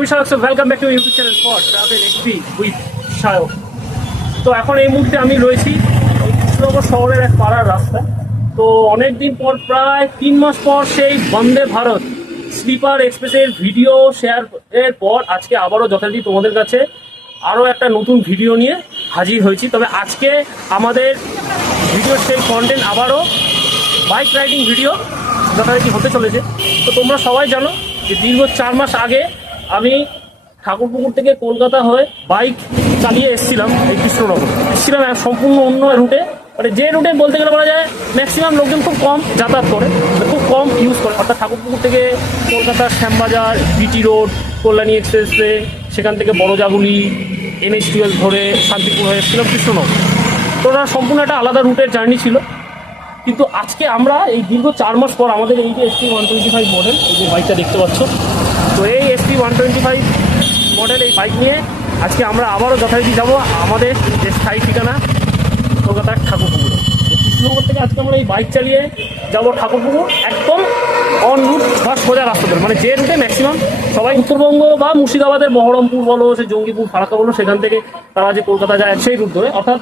আমি Sayak, welcome back to YouTube channel for travel XP with Sayak. তো এখন এই মুহূর্তে আমি রয়েছি কৃষ্ণনগর শহরের এক পাড়ার রাস্তায়। তো অনেকদিন পর, প্রায় 3 মাস পর, সেই বন্দে ভারত স্লিপার এক্সপ্রেসের ভিডিও শেয়ার এর পর আজকে আবারও যথারীতি তোমাদের কাছে আরও একটা নতুন ভিডিও নিয়ে হাজির হয়েছি। তবে আজকে আমাদের ভিডিওর সেই কন্টেন্ট আবারও বাইক রাইডিং ভিডিও যথারীতি হতে চলেছে। তো তোমরা সবাই জানো যে দীর্ঘ 4 মাস আগে আমি ঠাকুরপুকুর থেকে কলকাতা হয়ে বাইক চালিয়ে এসেছিলাম এই কৃষ্ণনগর। এসেছিলাম সম্পূর্ণ অন্য রুটে, মানে যে রুটে বলতে গেলে বলা যায় ম্যাক্সিমাম লোকজন খুব কম যাতায়াত করে, খুব কম ইউজ করে। অর্থাৎ ঠাকুরপুকুর থেকে কলকাতার Shyambazar, BT road, Kalyani expressway, সেখান থেকে বড়জাগুলি, NH-12 ধরে শান্তিপুর হয়ে এসেছিলাম কৃষ্ণনগর। তো ওটা সম্পূর্ণ একটা আলাদা রুটের জার্নি ছিল। কিন্তু আজকে আমরা এই দীর্ঘ 4 মাস পর আমাদের এই যে SP 125 মডেল, এই যে বাইকটা দেখতে পাচ্ছ, তো এই SP 125 মডেল এই বাইক নিয়ে আজকে আমরা আবারও যথারীতি যাবো আমাদের যে স্থায়ী ঠিকানা কলকাতার ঠাকুরপুকুর। কৃষ্ণনগর থেকে আজকে আমরা এই বাইক চালিয়ে যাবো ঠাকুরপুকুর, একদম অন রুট বা সোজা রাস্তা ধরে, মানে যে রুটে ম্যাক্সিমাম সবাই উত্তরবঙ্গ বা মুর্শিদাবাদের বহরমপুর বলো, সে জঙ্গিপুর, ফারাক্কা বলো, সেখান থেকে তারা যে কলকাতা যায় সেই রুট ধরে। অর্থাৎ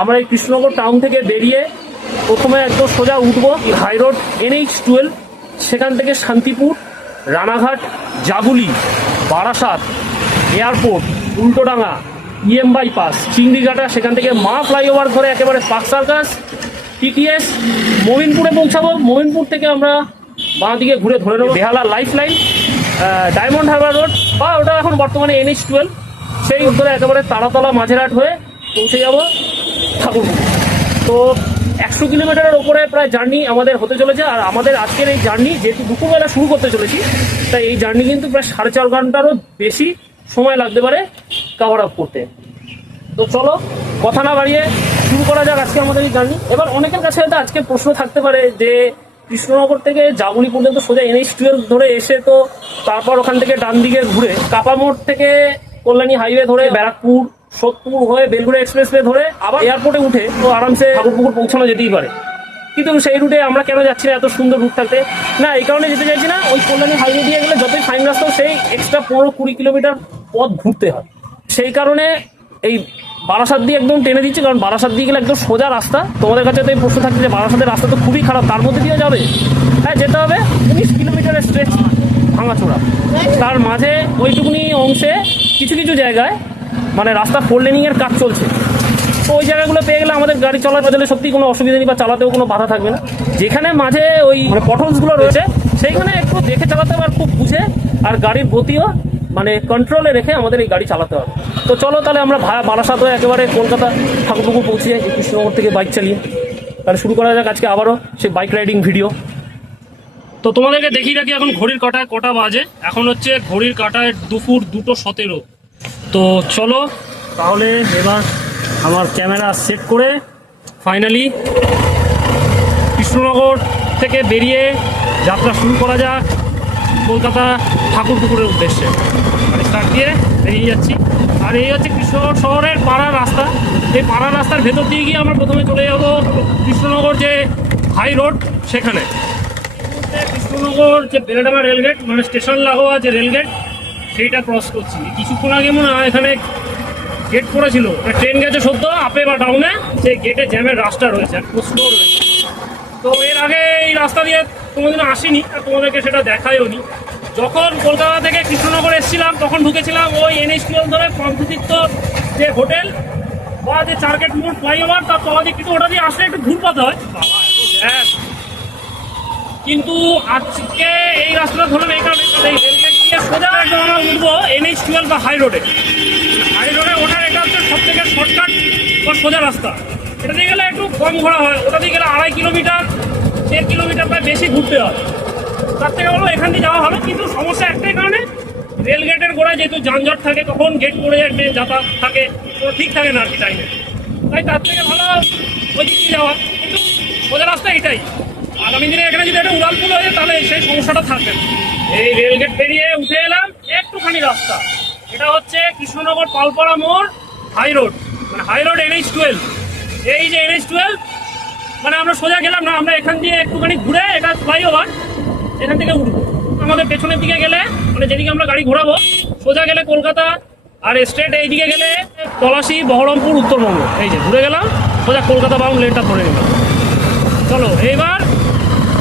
আমরা এই কৃষ্ণনগর টাউন থেকে বেরিয়ে প্রথমে একদম সোজা উঠবো হাই রোড NH-12, সেখান থেকে Shantipur, Ranaghat, Jaguli, Barasat, airport, Ultadanga, EM bypass, Chingrighata, সেখান থেকে মা ফ্লাইওভার ধরে একেবারে পার্ক সার্কাস, TTS, মোমিনপুরে পৌঁছাবো। মোমিনপুর থেকে আমরা বাঁ দিকে ঘুরে ধরে নেবো Behala lifeline, Diamond Harbour road, বা ওটা এখন বর্তমানে NH-12, সেই উত্তরে একেবারে তারাতলা মাঝেরহাট হয়ে পৌঁছে যাবো ঠাকুরপুর। তো 100 কিলোমিটারের ওপরে প্রায় জার্নি আমাদের হতে চলেছে। আর আমাদের আজকের এই জার্নি যেহেতু দুপুরবেলা শুরু করতে চলেছি, তাই এই জার্নি কিন্তু প্রায় 4.5 ঘন্টারও বেশি সময় লাগতে পারে কভার আপ করতে। তো চলো কথা না বাড়িয়ে শুরু করা যাক আজকে আমাদের এই জার্নি। এবার অনেকের কাছে হয়তো আজকে প্রশ্ন থাকতে পারে যে কৃষ্ণনগর থেকে জাগুলি পর্যন্ত সোজা NH-12 ধরে এসে, তো তারপর ওখান থেকে ডান দিকে ঘুরে কাপামোড় থেকে কল্যাণী হাইওয়ে ধরে ব্যারাকপুর, সোদপুর হয়ে বেলগুড়া এক্সপ্রেসওয়ে ধরে আবার এয়ারপোর্টে উঠে তো আরামসে ঠাকুরপুকুর পৌঁছানো যেতেই পারে। কিন্তু সেই রুটে আমরা কেন যাচ্ছি না? এত সুন্দর রুট থাকতে না, এই কারণে যেতে চাইছি না। ওই কল্যাণী হাইওয়ে দিয়ে গেলে যতই ফাইন রাস্তাও সেই এক্সট্রা 15-20 কিলোমিটার পথ ঘুরতে হয়। সেই কারণে এই বারাসাত দিয়ে একদম টেনে দিচ্ছি, কারণ বারাসাত দিয়ে গেলে একদম সোজা রাস্তা। তোমাদের কাছে তো এই প্রশ্ন থাকছে যে বারাসাতের রাস্তা তো খুবই খারাপ, তার মধ্যে দিয়ে যাবে? হ্যাঁ, যেতে হবে 19 কিলোমিটারের স্ট্রেচ ভাঙাচোরা। তার মাঝে ওইটুকুনি অংশে কিছু কিছু জায়গায় মানে রাস্তা 4 লেনিংয়ের কাজ চলছে। তো ওই জায়গাগুলো পেয়ে গেলে আমাদের গাড়ি চলাচলে সত্যি কোনো অসুবিধা নেই, বা চালাতেও কোনো বাধা থাকবে না। যেখানে মাঝে ওই মানে পটলসগুলো রয়েছে সেইখানে একটু দেখে চালাতে হবে, আর খুব বুঝে, আর গাড়ির গতিও মানে কন্ট্রোলে রেখে আমাদের এই গাড়ি চালাতে হবে। তো চলো তাহলে আমরা বারাসাত হয়ে একেবারে কলকাতা ঠাকুরপুকুর পৌঁছে যাই কৃষ্ণনগর থেকে বাইক চালিয়ে। তাহলে শুরু করা যাক আজকে আবারও সেই বাইক রাইডিং ভিডিও। তো তোমাদেরকে দেখিয়ে রাখি এখন ঘড়ির কাঁটায় কটা বাজে। এখন হচ্ছে ঘড়ির কাঁটায় দুপুর 2:17। তো চলো তাহলে এবার আমার ক্যামেরা সেট করে ফাইনালি কৃষ্ণনগর থেকে বেরিয়ে যাত্রা শুরু করা যাক কলকাতা ঠাকুরপুকুরের উদ্দেশ্যে। মানে স্টার্ট দিয়ে বেরিয়ে যাচ্ছি। আর এই হচ্ছে কৃষ্ণনগর শহরের পাড়ার রাস্তা। এই পাড়ার রাস্তার ভেতর দিয়ে গিয়ে আমরা প্রথমে চলে যাব কৃষ্ণনগর যে হাই রোড সেখানে। কৃষ্ণনগর যে বেলেডাঙ্গা রেলগেট, মানে স্টেশন লাগোয়া যে রেলগেট, সেইটা ক্রস করছি। কিছুক্ষণ আগে মনে হয় এখানে গেট করেছিল, ট্রেন গেছে সদ্য আপে বা ডাউনে, সেই গেটে জ্যামের রাস্তা রয়েছে, স্লো রয়েছে। তো এর আগে এই রাস্তা দিয়ে কোনোদিনও আসিনি, আর তোমাদেরকে সেটা দেখাইও নি। যখন কলকাতা থেকে কৃষ্ণনগর এসেছিলাম তখন ঢুকেছিলাম ওই NH-12 ধরে পম্পতিত্ব যে হোটেল বা যে চারগেট মোড় ফ্লাইওভার, তার তলা দিয়ে কিন্তু ওটা দিয়ে আসলে একটু ঘুরপাতে হয়। কিন্তু আজকে এই রাস্তাটা ধরলাম এই কারণে, এই রেলগেট দিয়ে সোজা একদম আমরা উঠবো NH-12 বা হাই রোডে। হাই রোডে ওঠার এটা হচ্ছে সব থেকে শর্টকাট বা সোজা রাস্তা। এটা দিয়ে গেলে একটু কম ঘোরা হয়, ওটা দিয়ে গেলে 2.5 কিলোমিটার 1.5 কিলোমিটার প্রায় বেশি ঘুরতে হয়। তার থেকে বলো এখান দিয়ে যাওয়া ভালো, কিন্তু সমস্যা একটাই কারণে, রেলগেটের গোড়ায় যেহেতু যানজট থাকে, কখন গেট পড়ে যায়, ট্রেন যাতায়াত থাকে, কোনো ঠিক থাকে না আর কি টাইমে। তাই তার থেকে ভালো ওই দিক দিয়ে যাওয়া, কিন্তু সোজা রাস্তা এটাই। আগামী দিনে এখানে যদি একটা উড়ালপুল হয়ে যায় তাহলে সেই সমস্যাটা থাকবে না। এই রেলগেট পেরিয়ে উঠে এলাম একটুখানি রাস্তা, এটা হচ্ছে কৃষ্ণনগর পালপাড়া মোড় হাই রোড, মানে হাই রোড NH-12। এই যে NH-12 মানে আমরা সোজা গেলাম না, আমরা এখান দিয়ে একটুখানি ঘুরে, এটা ফ্লাইওভার, এখান থেকে উঠবো। আমাদের পেছনের দিকে গেলে মানে যেদিকে আমরা গাড়ি ঘোরাবো সোজা গেলে কলকাতা, আর স্ট্রেট এইদিকে গেলে পলাশি, বহরমপুর, উত্তরবঙ্গ। এই যে ঘুরে গেলাম, সোজা কলকাতা বাউন্ড লেনটা ধরে নিলাম। চলো এইবার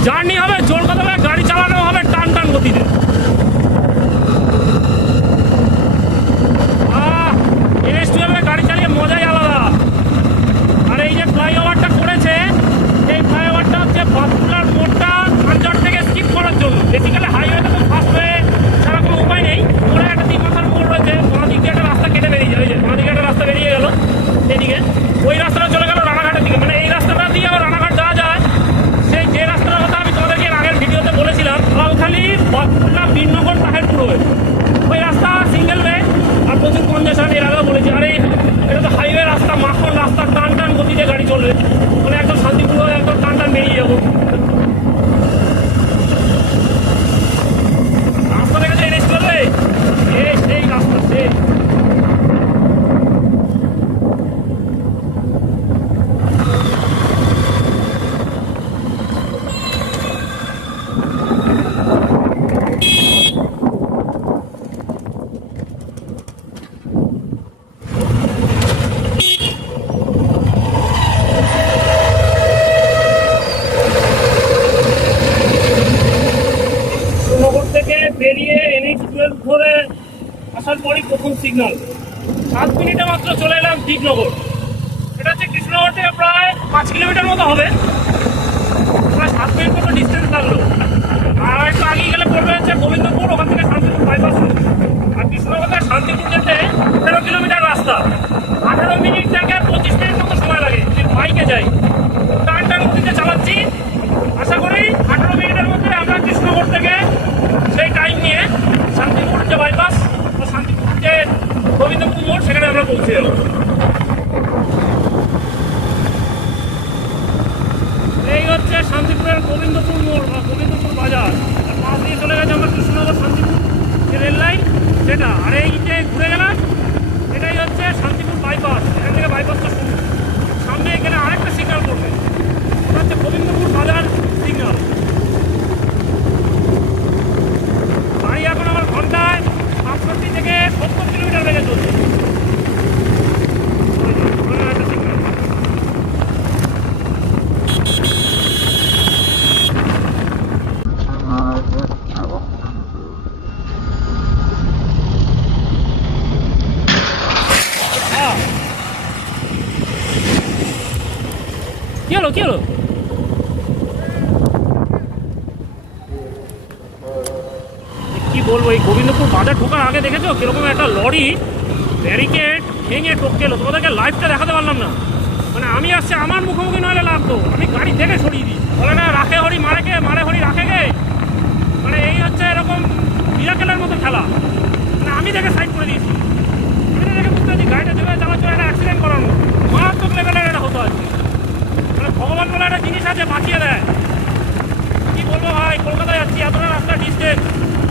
জার্নি হবে জোর কথা, গাড়ি চালানো হবে টান টান গতিতে। NH-12 গাড়ি চালিয়ে মজাই আলাদা। আর এই যে ফ্লাইওভারটা করেছে, এই ফ্লাইওভারটা হচ্ছে বাসকুলার মোড়টা আঞ্চল থেকে স্কিপ করার জন্য। বেসিক্যালি হাইওয়েতে তো ফার্স্ট হয়ে ছাড়া কোনো উপায় নেই। ওরা একটা দ্বিমাথার মোড় রয়েছে, বাঁ দিকে একটা রাস্তা কেটে বেরিয়ে যায়। যে বাঁ দিকে একটা রাস্তা বেরিয়ে গেল এদিকে, ওই রাস্তাটা চলে গেল রানাঘাটের দিকে। মানে এই রাস্তাটা দিয়ে আবার রানাঘাট যাওয়া যায়। সেই যে রাস্তাটার কথা আমি তোমাদেরকে আগের ভিডিওতে বলেছিলাম, লালখালি, বাসকুল্লা, বীরনগর, তাহেরপুর হয়ে ওই রাস্তা সিঙ্গেল ওয়ে আর প্রচুর কনজেশন। এর আগেও বলেছি, আরে এটা তো হাইওয়ে রাস্তা, মাখন রাস্তা, টান টান গতিতে গাড়ি চলবে। মানে একদম শান্তিপুর একদম টান টান বেরিয়ে যাবো। রাস্তা দেখেছে NH-12, সেই রাস্তা সেই। বেরিয়ে NH-12 ধরে আসার পরই প্রথম সিগন্যাল। 7 মিনিটে মাত্র চলে এলাম দীপনগর। এটা হচ্ছে কৃষ্ণনগর থেকে প্রায় 5 কিলোমিটার মতো হবে। প্রায় 7 মিনিট মতো ডিস্টেন্স লাগলো। আর একটু আগে গেলে পড়বে হচ্ছে গোবিন্দপুর, ওখান থেকে শান্তিপুর বাইপাস। আর কৃষ্ণনগর থেকে শান্তিপুর যেতে 13 কিলোমিটার রাস্তা। 18 মিনিট থেকে 25 মিনিট মতো সময় লাগে যদি বাইকে যাই। টান টান গতিতে চালাচ্ছি, আশা করি 18 মিনিটের মধ্যে আমরা কৃষ্ণনগর থেকে সেই টাইম নিয়ে শান্তিপুর যে বাইপাস ও শান্তিপুর যে গোবিন্দপুর মোড় সেখানে আমরা পৌঁছে যাবো। এই হচ্ছে শান্তিপুরের গোবিন্দপুর মোড় বা গোবিন্দপুর বাজার। আর পাশ দিয়ে চলে গেছে আমরা কৃষ্ণনগর শান্তিপুর যে রেল লাইন সেটা। আর এই যে ঘুরে গেলাম এটাই হচ্ছে শান্তিপুর বাইপাস। এখান থেকে বাইপাসটা শুরু। সামনে এখানে আরেকটা সিগন্যাল পড়বে, ওটা হচ্ছে গোবিন্দপুর বাজার সিগন্যাল। গাড়ি এখন আমার ঘন্টায় 65 থেকে 70 কিলোমিটার বেগে চলছে। কি হলো? কি বলবো, এই গোবিন্দপুর বাজার ঢোকার আগে দেখেছো কিরকম একটা লরি ব্যারিকেড ভেঙে টপকে এলো। তোমাদেরকে লাইভটা দেখাতে পারলাম না। মানে আমি আসছে, আমার মুখোমুখি নইলে লাগতো, আমি গাড়ি দেখে সরিয়ে দিই। বলে না রাখে হরি মারে কে, মারে হরি রাখে কে। মানে এই হচ্ছে এরকম মিরাকেলের মতো খেলা। মানে আমি দেখে সাইড করে দিয়েছি। এখানে দেখে বুঝতে পারছি গাড়িটা যেভাবে চালাচ্ছিল একটা অ্যাক্সিডেন্ট করানো, মারাত্মক লেভেলের এটা হতো আজকে। মানে ভগবান বলে একটা জিনিস আছে, বাঁচিয়ে দেয়। কি বলবো ভাই, কলকাতায় যাচ্ছি, এতটা রাস্তা ডিস্টেন্স,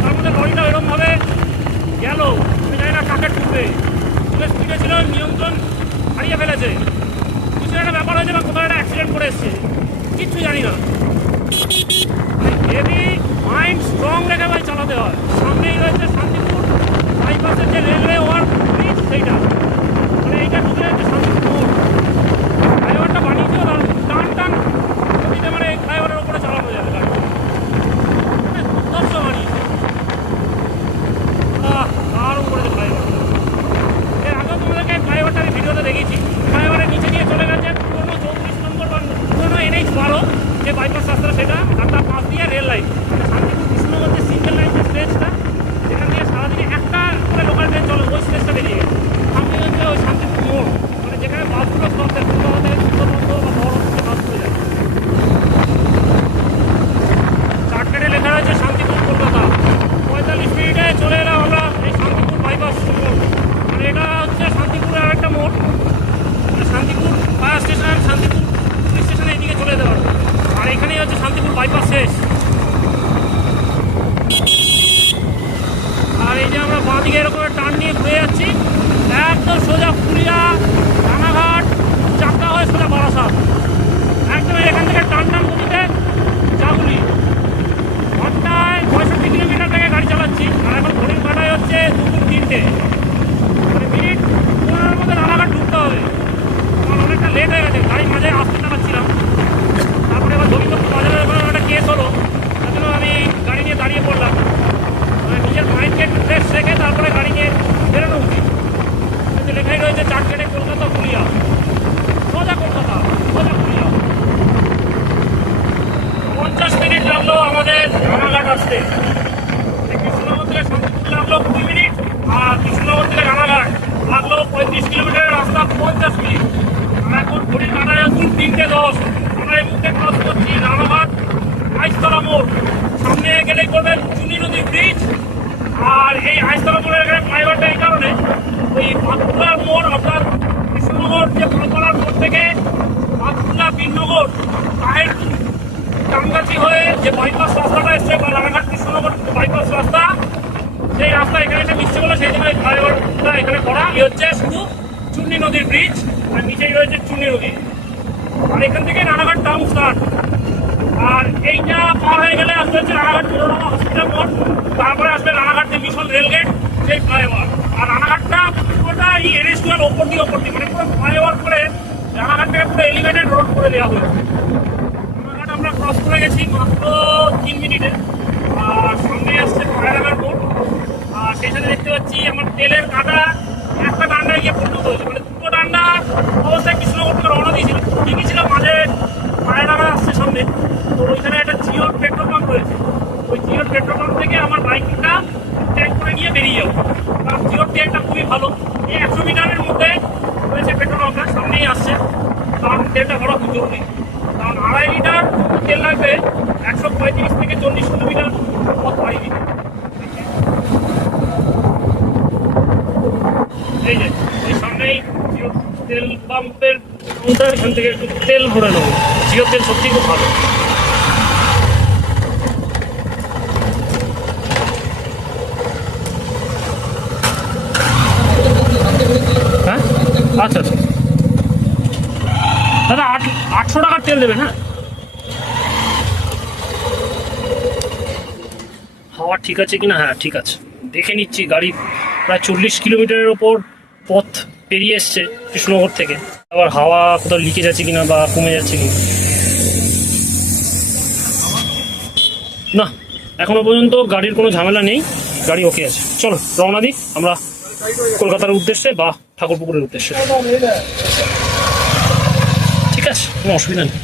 তার মধ্যে লরিটা এরকমভাবে গেল, আমি জানি না কাকে ঠুকবে। পুলিশ স্পিডে ছিল, নিয়ন্ত্রণ হারিয়ে ফেলেছে, কিছু একটা ব্যাপার হয়েছে বা কোথাও একটা অ্যাক্সিডেন্ট করে এসছে, কিচ্ছু জানি না। হেভি মাইন্ড স্ট্রং রেখে ভাই চালাতে হয়। সামনেই রয়েছে শান্তিপুর বাইপাসের যে রেলওয়ে ওভার ব্রিজ, সেইটা মানে এইটা ঢুকে যাচ্ছে শান্তিপুর মোড়। ফ্লাইওভারটা বানিয়েছেও টান টান গতিতে, মানে এই ফ্লাইওভারের ওপরে চালানো যাবে গাড়ি, মানে দুর্ধর্ষ বানিয়েছে। দারুণ করেছে ফ্লাইওভার। এর আগেও তোমাদেরকে ফ্লাইওভারটা আমি ভিডিওতে দেখেছি। ফ্লাইওভারের নিচে দিয়ে চলে গেছে পুরোনো 34 নম্বর বা পুরোনো NH-12 যে বাইপাস রাস্তা, সেটা আর তার পাশ দিয়ে রেল লাইন। শান্তিপুর কৃষ্ণনগর যে সিঙ্গেল লাইন যে স্ট্রেচটা, যেখান দিয়ে সারাদিনে একটা করে লোকাল ট্রেন চলে, ওই স্ট্রেচটা বেরিয়ে গেছে। সামনে হচ্ছে ওই শান্তিপুর মোড়, মানে যেখানে বাসগুলো স্টপ দেয়, কলকাতা থেকে সুন্দরবন্ধ বা বহরমপুর বাসগুলো যায়। চারটেটে লেখা রয়েছে শান্তিপুর কলকাতা। 45 মিনিটে চলে এলাম আমরা এই শান্তিপুর বাইপাস মোড়। মানে এটা হচ্ছে শান্তিপুরের আরেকটা মোড়। মানে Shantipur fire station, Shantipur police স্টেশনে এইদিকে চলে যেতে পারবো। আর এখানেই হচ্ছে শান্তিপুর বাইপাস শেষ। মিনিটে। কৃষ্ণনগর থেকে শান্তিপুর লাগলো 20 মিনিট, আর কৃষ্ণনগর থেকে রানাঘাট লাগলো 35 কিলোমিটারের রাস্তা 50 মিনিট। আর এখন ঘড়ির কাঁটায় এখন 3:10। আমরা এই মুহূর্তে ক্রস করছি রানাঘাট আইসতলা মোড়। সামনে গেলেই করবেন চুনি নদী ব্রিজ। আর এই আইসতলা মোড়ের এখানে ফ্লাইওভারটা এই কারণে, ওই পাতকুলার মোড় আপনার কৃষ্ণনগর যে পাতকুলার মোড় থেকে পাতকুলা বীরনগর তাহেরপুর কামগাছি হয়ে যে বাইপাস রাস্তাটা এসছে বা রানাঘাট কৃষ্ণনগর বাইপাস রাস্তা, সেই রাস্তা এখানে এসে মিশছে বলে সেই জন্য এই ফ্লাইওভারটা এখানে করা। এই হচ্ছে শুধু চুনি নদীর ব্রিজ, আর নিচেই রয়েছে চুনি নদী। আর এখান থেকে রানাঘাট টাউন স্টার্ট। আর এইটা পার হয়ে গেলে আসতে হচ্ছে রানাঘাট পুরোনো হসপিটাল মোড়, তারপরে আসবে রানাঘাট যে মিশন রেলগেট সেই ফ্লাইওভার। আর রানাঘাটটা পুরোটাই এনএস-2 ওপর দিয়ে মানে পুরো ফ্লাইওভার করে রানাঘাটটাকে পুরো এলিভেটেড রোড করে দেওয়া হয়েছে। রানাঘাট আমরা ক্রস করে গেছি মাত্র 3 মিনিটে। আর সামনে আসছে পায়রাঘাট মোড়। আর সেই সাথে দেখতে পাচ্ছি আমার তেলের কাঁটা একটা ডান্ডায় গিয়ে পূর্ণ হয়েছে, মানে দুটো ডান্ডা অবস্থায় কৃষ্ণনগর থেকে রওনা দিয়েছিল। ঠিকই ছিল, মাঝে পায়রাঘাট আসছে সামনে, তো ওইখানে একটা জিওর পেট্রোল পাম্প রয়েছে। ওই জিওর পেট্রোল পাম্প থেকে আমার বাইকটা ট্যাঙ্ক করে নিয়ে বেরিয়ে যাবো, কারণ জিওর ট্যাঙ্কটা খুবই ভালো। এই 100 মিটারের মধ্যে রয়েছে পেট্রোল পাম্পটা, সামনেই আসছে। কারণ তেলটা ভরা খুব জরুরি, কারণ 2.5 লিটার তেল লাগবে 135 থেকে 40 কিলোমিটার পথ পাড়ি দিতে। এই যে এই সামনেই জিও তেল পাম্পের কাউন্টার, এখান থেকে একটু তেল ভরে নেবো। জিও তেল সত্যি খুব ভালো। হ্যাঁ আচ্ছা আচ্ছা দাদা, 800 টাকার তেল দেবেন। হ্যাঁ, হাওয়া ঠিক আছে কিনা? হ্যাঁ ঠিক আছে, দেখে নিচ্ছি। গাড়ি প্রায় 40 কিলোমিটারের ওপর পথ পেরিয়ে এসছে কৃষ্ণনগর থেকে। আবার হাওয়া কোথাও লিকেজ আছে কিনা বা কমে যাচ্ছে কিনা। না, এখনো পর্যন্ত গাড়ির কোনো ঝামেলা নেই, গাড়ি ওকে আছে। চলো রওনা দিই আমরা কলকাতার উদ্দেশ্যে বা ঠাকুরপুকুরের উদ্দেশ্যে। ঠিক আছে, কোনো অসুবিধা নেই।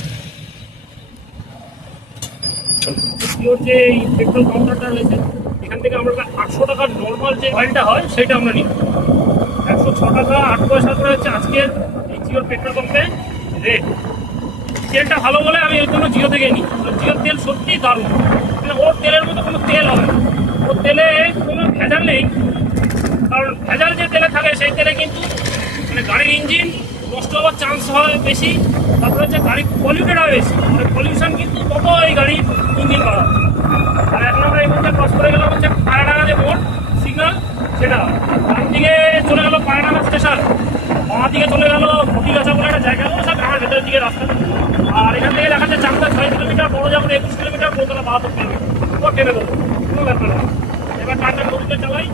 চলো, যে এই পেট্রোল কাউন্টারটা রয়েছে এখান থেকে আমরা 800 টাকার নর্মাল যে অয়েলটা হয় সেটা আমরা নিই। 106 টাকা 8 পয়সা করে হচ্ছে আজকের এই জিওর পেট্রোল পাম্পে রেট। তেলটা ভালো বলে আমি ওই জন্য জিও থেকে নিই। জিওর তেল সত্যিই দারুণ, মানে ওর তেলের মতো কোনো তেল হবে না। ওর তেলে কোনো ভেজাল নেই, কারণ ভেজাল যে তেলে থাকে সেই তেলে কিন্তু মানে গাড়ির ইঞ্জিন নষ্ট হওয়ার চান্স হয় বেশি। তারপরে হচ্ছে গাড়ি পলিউটেড হয় বেশি, মানে পলিউশন কিন্তু তত এই গাড়ির ইঞ্জিন করা। আর এখন আমরা এই মুহূর্তে ক্রস করে গেলাম হচ্ছে পায়রাডাঙ্গা যে মোড় সিগন্যাল, সেটা ডান দিকে চলে গেল পায়রাডাঙ্গা স্টেশন, বাঁ দিকে চলে গেল ঘটিগাছা বলে একটা জায়গা, সব গ্রামের ভেতরের দিকে রাস্তা। আর এখান থেকে দেখাচ্ছে চাকদা 6 কিলোমিটার, বড় যাবো 21 কিলোমিটার, কলকাতা 72 কিলোমিটার। ও টেনে দেবো, কোনো ব্যাপার না। এবার টাটা নদীতে চালাই।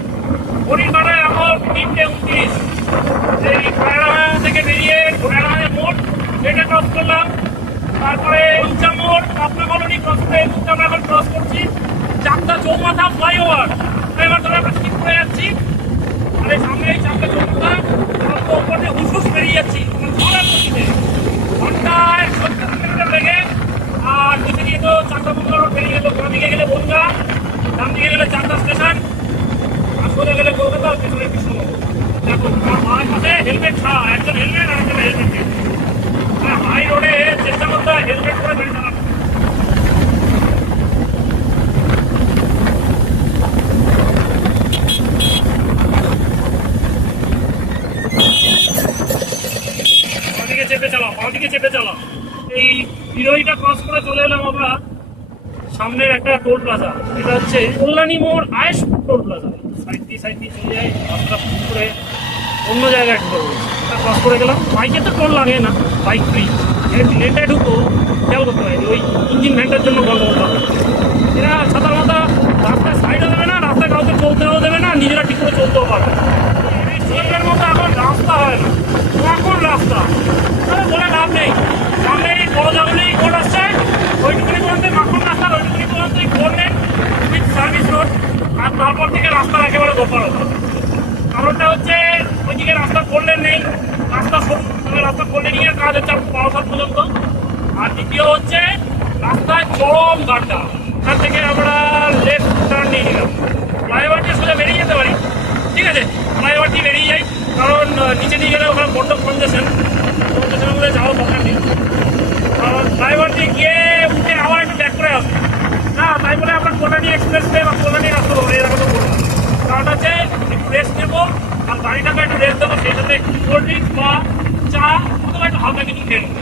ঘড়ির কাঁটায় এখন 3:29। এই পায়রাডাঙ্গা থেকে বেরিয়ে ঘোড়াডাঙ্গা মোড় সেটা ক্রস করলাম। তারপরে উঁচা মোড় পাবনা কলোনি ক্রস করে আমরা এখন ক্রস করছি চাকদা চৌমাথা ফ্লাইওভার। ফ্লাইওভার ধরে আমরা স্কিপ করে যাচ্ছি। আর এই সামনে এই চাকদা চৌমাথা ওপর দিয়ে হুসহুস বেরিয়ে যাচ্ছি ঘন্টায় 70 কিলোমিটার লেগে। আর নিচে দিয়ে তো চাকদা বনগা রোড বেরিয়ে গেল। বাঁ দিকে গেলে বনগা, ডান দিকে গেলে চাকদা স্টেশন, আর সোজা গেলে কলকাতা, পেছনে কৃষ্ণনগর। দেখো আমার পাশে হেলমেট ছাড়া, একজন হেলমেট আর একজন হেলমেট। হাই রোডে চেষ্টা করতে হয় হেলমেট করে গাড়ি চালানো। বাঁদিকে চেপে চালাও। এই বিরোহীটা ক্রস করে চলে এলাম আমরা সামনের একটা টোল প্লাজা। এটা হচ্ছে কল্যাণী মোড় আয়েশ টোল প্লাজা। সাইড দিয়ে চলে যায় রাস্তা করে অন্য জায়গায় ঢুকে এটা ক্রস করে গেলাম। বাইকে তো টোল লাগে না, বাইক ফ্রি। লেটে ঢুকো খেয়াল করতে হয়, ওই ইঞ্জিন ভ্যানটার জন্য বন্ধ করতে হবে। এরা ছাতা মাথা রাস্তায় সাইডও দেবে না, রাস্তায় কাউকে চলতেও দেবে না, নিজেরা ঠিক করে চলতেও পারবে। এই ট্রেনের মতো এখন রাস্তা হয় না, এখন রাস্তা তবে বলে লাভ নেই। সামনে এই বড় জাগুলি কোর্ট আসছে, ওইটুকুনি পর্যন্ত মাখন রাস্তার ওইটুকুনি পর্যন্তই কোর্ট নেই উইথ সার্ভিস রোড। আর তারপর থেকে রাস্তার একেবারে গোপাল। কারণটা হচ্ছে ওইদিকে রাস্তা করলে নেই, রাস্তা রাস্তা করলে নিয়ে কাজ হচ্ছে 12:30 পর্যন্ত। আর দ্বিতীয় হচ্ছে রাস্তায় চরম গাড্ডা, এখান থেকে আমরা লেফট টার্ন নিয়ে নিলাম। ফ্লাইওভার দিয়ে সোজা বেরিয়ে যেতে পারি, ঠিক আছে, ফ্লাইওভার দিয়ে বেরিয়ে যাই, কারণ নিচে দিয়ে গেলে ওখানে বড্ড কনজেশনের মধ্যে যাওয়ার দরকার নেই। কারণ ফ্লাইওভার দিয়ে গিয়ে উঠে আবার একটু ব্যাক করে আসবো না, তাই বলে আমরা কল্যাণী এক্সপ্রেস ওয়ে বা কল্যাণী রাস্তা দেবো, এরকম তো করবো। কারণ হচ্ছে একটু রেস্ট নেবো আর গাড়িটাকে একটু রেস্ট দেবো, সেই সাথে কোল্ড ড্রিঙ্কস বা চা অথবা একটু হালকা কিছু খেয়ে নেবো।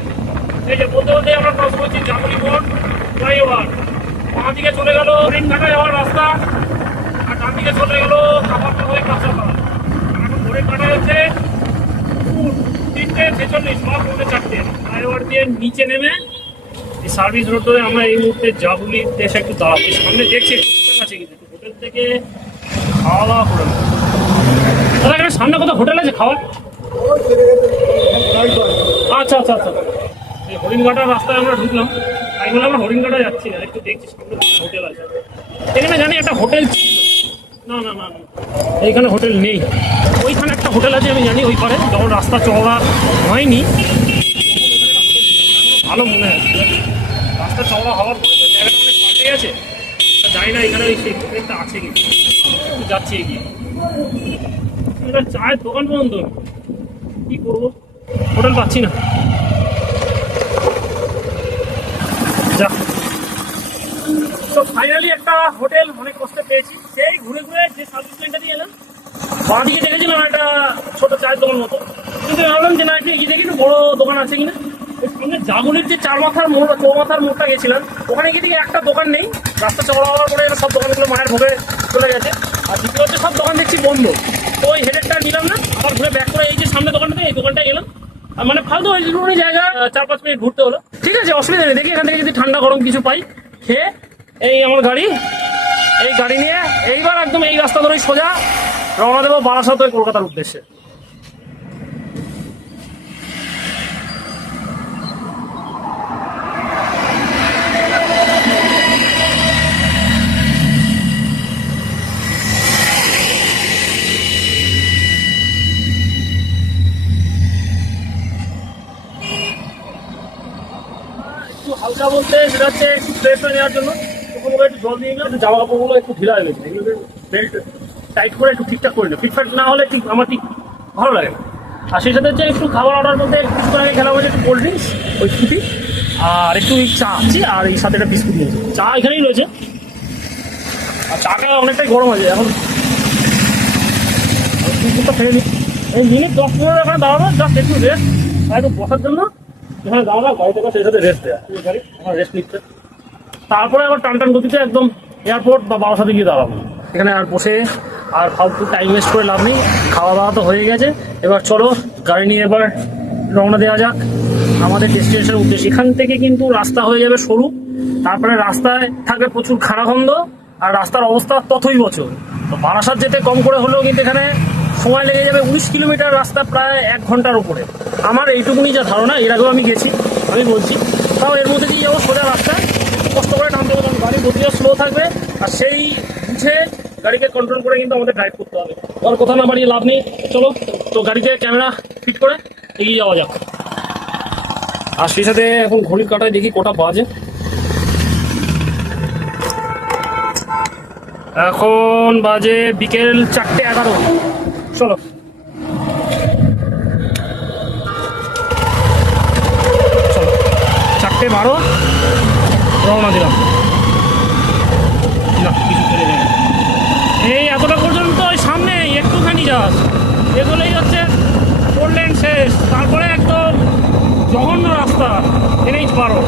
এই যে বলতে বলতে আমরা ক্রস করছি জামুলি মোড় ফ্লাইওভার। বাঁ দিকে চলে গেল হরিণঘাটা যাওয়ার রাস্তা, আর ডান দিকে চলে গেল কাপারটা হয়ে কাঁচাপাড়া। এখন হরিণঘাটা হচ্ছে 3:46 বা 4:45। ফ্লাইওভার দিয়ে নিচে নেমে এই সার্ভিস রোড ধরে আমরা এই মুহূর্তে জাগুলিতে এসে একটু দাঁড়াবো। সামনে দেখছি হোটেল আছে, কিন্তু হোটেল থেকে খাওয়া দাওয়া করে নেবো। দাদা এখানে সামনে কোথাও হোটেল আছে খাওয়ার? আচ্ছা আচ্ছা আচ্ছা, এই হরিণঘাটার রাস্তায় আমরা ঢুকলাম, তাই বলে আমরা হরিণঘাটা যাচ্ছি না, একটু দেখছি সামনে হোটেল আছে। এখানে জানি একটা হোটেল ছিল, না না না না এইখানে হোটেল নেই। ওইখানে একটা হোটেল আছে আমি জানি, ওই পারে যখন রাস্তা চওড়া হয়নি ভালো মনে হয়। রাস্তা চওড়া হওয়ার পরে তো জায়গাটা অনেক পাল্টে গেছে, জানি না এখানে ওই সেই হোটেলটা আছে কি। যাচ্ছি এগিয়ে, এটা চায়ের দোকান পর্যন্ত কী করবো, হোটেল পাচ্ছি না। যা, তো ফাইনালি একটা হোটেল অনেক কষ্টে পেয়েছি। সেই ঘুরে ঘুরে যে সার্ভিস লাইনটা দিয়ে এলাম, বাঁ দিকে দেখেছিলাম একটা ছোটো চায়ের দোকান মতো, কিন্তু ভাবলাম যে না একটু এগিয়ে দেখি একটু বড়ো দোকান আছে কিনা। সামনে জাগুলির যে চৌমাথার মোড়টা গেছিলাম, ওখানে গিয়ে দেখি একটা দোকান নেই। রাস্তা চওড়া হওয়ার পরে সব দোকানগুলো মায়ের ভোগে চলে গেছে, আর দ্বিতীয় হচ্ছে সব দোকান দেখছি বন্ধ। তো ওই হেডেরটা নিলাম না, আবার ঘুরে ব্যাক করে এই যে সামনে দোকানটাতে, এই দোকানটায় গেলাম। মানে ফালতু ওই জায়গা 4-5 মিনিট ঘুরতে হলো, ঠিক আছে, অসুবিধা নেই। দেখি এখান থেকে যদি ঠান্ডা গরম কিছু পাই খেয়ে, এই আমার গাড়ি, এই গাড়ি নিয়ে এইবার একদম এই রাস্তা ধরেই সোজা রওনা দেবো বারাসাত হয়ে কলকাতার উদ্দেশ্যে। হালকা বলতে সেটা হচ্ছে একটু ফ্রেশ হয়ে নেওয়ার জন্য একটু জল দিয়ে নিলাম, জামা কাপড়গুলো একটু ঢিলা হয়ে গেছে, এগুলোকে বেল্ট টাইট করে একটু ঠিকঠাক করে নিল। ফিটফাট না হলে ঠিক আমার ঠিক ভালো লাগে না। আর সেই সাথে হচ্ছে একটু খাবার অর্ডার করতে কিছুক্ষণ আগে খেলা হয়েছে, একটু কোল্ড ড্রিঙ্কস, ওই ফুটি আর একটু চা আছে, আর এই সাথে একটা বিস্কুট নিয়েছে। চা এখানেই রয়েছে, আর চাটা অনেকটাই গরম আছে এখন। বিস্কুটটা ফেলে নিই, এই মিনিট 10-15 এখানে দাঁড়াবো, জাস্ট একটু রেস্ট, আর একটু বসার জন্য এখানে দাঁড়াবো, গাড়ি থেকে সেই সাথে রেস্ট দেওয়া, গাড়ি আমার রেস্ট নিচ্ছে। তারপরে আবার টান গতিতে একদম এয়ারপোর্ট বা বারাসাতে গিয়ে দাঁড়াবো। এখানে আর বসে আর ফালতু টাইম ওয়েস্ট করে লাভ নেই, খাওয়া দাওয়া তো হয়ে গেছে। এবার চলো গাড়ি নিয়ে এবার রওনা দেওয়া যাক আমাদের ডেস্টিনেশনের উদ্দেশ্যে। এখান থেকে কিন্তু রাস্তা হয়ে যাবে সরু, তারপরে রাস্তায় থাকবে প্রচুর খানাখন্দ, আর রাস্তার অবস্থা ততই বছর। তো বারাসাত যেতে কম করে হলেও কিন্তু এখানে সময় লেগে যাবে 19 কিলোমিটার রাস্তা, প্রায় 1 ঘন্টার উপরে। আমার এইটুকুনি যা ধারণা, এর আগেও আমি গেছি, আমি বলছি, তাও এর মধ্যে দিয়ে যাবো সোজা রাস্তায়, কষ্ট করে নামতে হবে, গাড়ি গতিও স্লো থাকবে, আর সেই বুঝে গাড়িকে কন্ট্রোল করে কিন্তু আমাদের ড্রাইভ করতে হবে। আর কোথাও না বাড়িয়ে লাভ নেই, চলো তো গাড়িতে ক্যামেরা ফিট করে এগিয়ে যাওয়া যাক। আর সেই সাথে এখন ঘড়ির কাঁটায় দেখি কটা বাজে, এখন বাজে বিকেল 4:11। চলো চলো 4:12 রওনা দিলাম। না কিছু চলে যায়, এই এতটা পর্যন্ত ওই সামনে একটুখানি যাস, এগুলোই হচ্ছে 4 লেন শেষ, তারপরে একদম জঘন্য রাস্তা NH-12।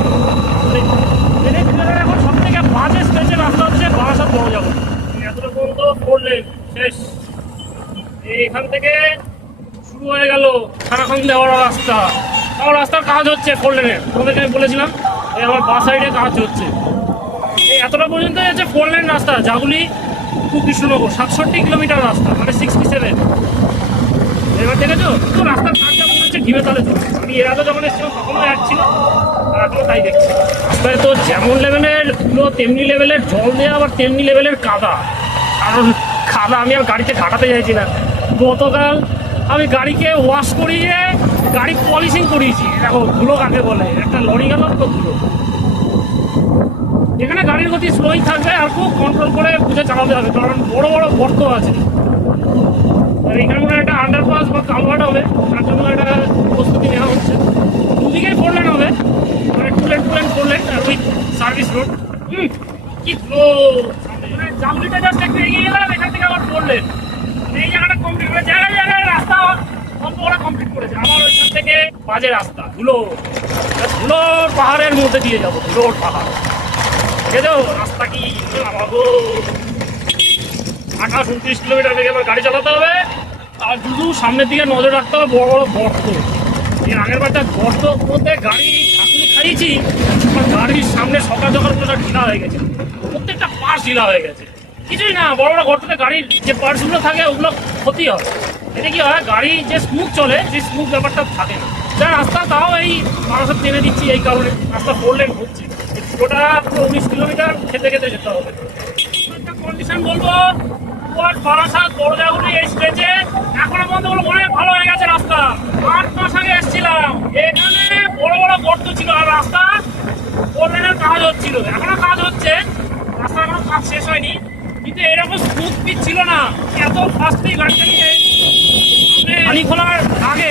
NH-12 এখন সব থেকে বাজে স্টেজের রাস্তা হচ্ছে বারাসাত বড় যাবো, এতটা পর্যন্ত 4 লেন শেষ। এইখান থেকে শুরু হয়ে গেল সারাক্ষণ দেওয়ার রাস্তা, আমার রাস্তার কাজ হচ্ছে 4 লেনের, তোমাদেরকে আমি বলেছিলাম এই আমার বাঁ সাইডে কাজ হচ্ছে। এই এতটা পর্যন্ত হচ্ছে 4 লেন রাস্তা, জাগুলি টু কৃষ্ণনগর 67 কিলোমিটার রাস্তা, মানে 67। এবার দেখেছো তো রাস্তার কাজটা মনে হচ্ছে ঘিরে তালে চলছে। আমি এর আগে যখন এসেছিলাম তখনও এক ছিল, আর এখনও তাই দেখছি। রাস্তায় তো যেমন লেভেলের ধুলো তেমনি লেভেলের জল দেওয়া, আবার তেমনি লেভেলের কাদা। কারণ কাদা আমি আর গাড়িতে ঘাটাতে চাইছি না। গতকাল আমি গাড়িকে ওয়াশ করিয়ে গাড়ি পলিশিং করিয়েছি, দেখো ধুলো কাকে বলে, একটা লরি গেল তো ধুলো। এখানে এখানে গাড়ির গতি স্লোই থাকবে, আর খুব কন্ট্রোল করে বুঝে চালাতে হবে, কারণ বড় বড় গর্ত আছে। আর এখানে মনে হয় একটা আন্ডারপাস বা কালভার্ট হবে, তার জন্য একটা প্রস্তুতি নেওয়া হচ্ছে। দুদিকেই 4 লেন হবে, মানে 2 lane 2 lane 4 lane with service road. কি ফ্লো! মানে জামলিটা জাস্ট একটু এগিয়ে গেলাম, এখান থেকে আবার 4 লেন। এই জায়গাটা কমপ্লিট করে জায়গায় জায়গায় রাস্তা অল্প করে কমপ্লিট করেছে। আবার ওইখান থেকে বাজে রাস্তা, ধুলোর পাহাড়ের মধ্যে দিয়ে যাবো, ধুলোর পাহাড়। দেখেছো রাস্তা কি বাবু! 28-29 কিলোমিটার বেগে আমার গাড়ি চালাতে হবে, আর শুধু সামনের দিকে নজর রাখতে হবে। বড় বড় গর্ত, এর আগের বারটা গর্ত মধ্যে গাড়ি ঠাকুরি খাইয়েছি, গাড়ির সামনে সকাল সকাল ঢিলা হয়ে গেছে, প্রত্যেকটা পাশ ঢিলা হয়ে গেছে। কিছুই না, বড় বড় গর্ততে গাড়ির যে পার্টসগুলো থাকে ওগুলো ক্ষতি হয়। এতে কি হয়, গাড়ি যে স্মুথ চলে সেই স্মুথ ব্যাপারটা থাকে না। যা রাস্তা তাও এই বারাসাত টেনে দিচ্ছি, এই কারণে রাস্তা 4 লেন হচ্ছে। ওটা 19 কিলোমিটার খেতে খেতে যেতে হবে। একটা কন্ডিশন বলবো, বারাসাত বড়জাগুলি এই স্টেজে এখনো পর্যন্ত অনেক ভালো হয়ে গেছে রাস্তা। 8 মাস আগে এসেছিলাম, এখানে বড় বড় গর্ত ছিল, আর রাস্তা 4 লেনের কাজ হচ্ছিল, এখনো কাজ হচ্ছে, রাস্তার এখনো কাজ শেষ হয়নি। কিন্তু এরকম স্মুথ পিচ ছিল না, এত ফাস্টলি গাড়ি চালিয়ে পানি খোলার আগে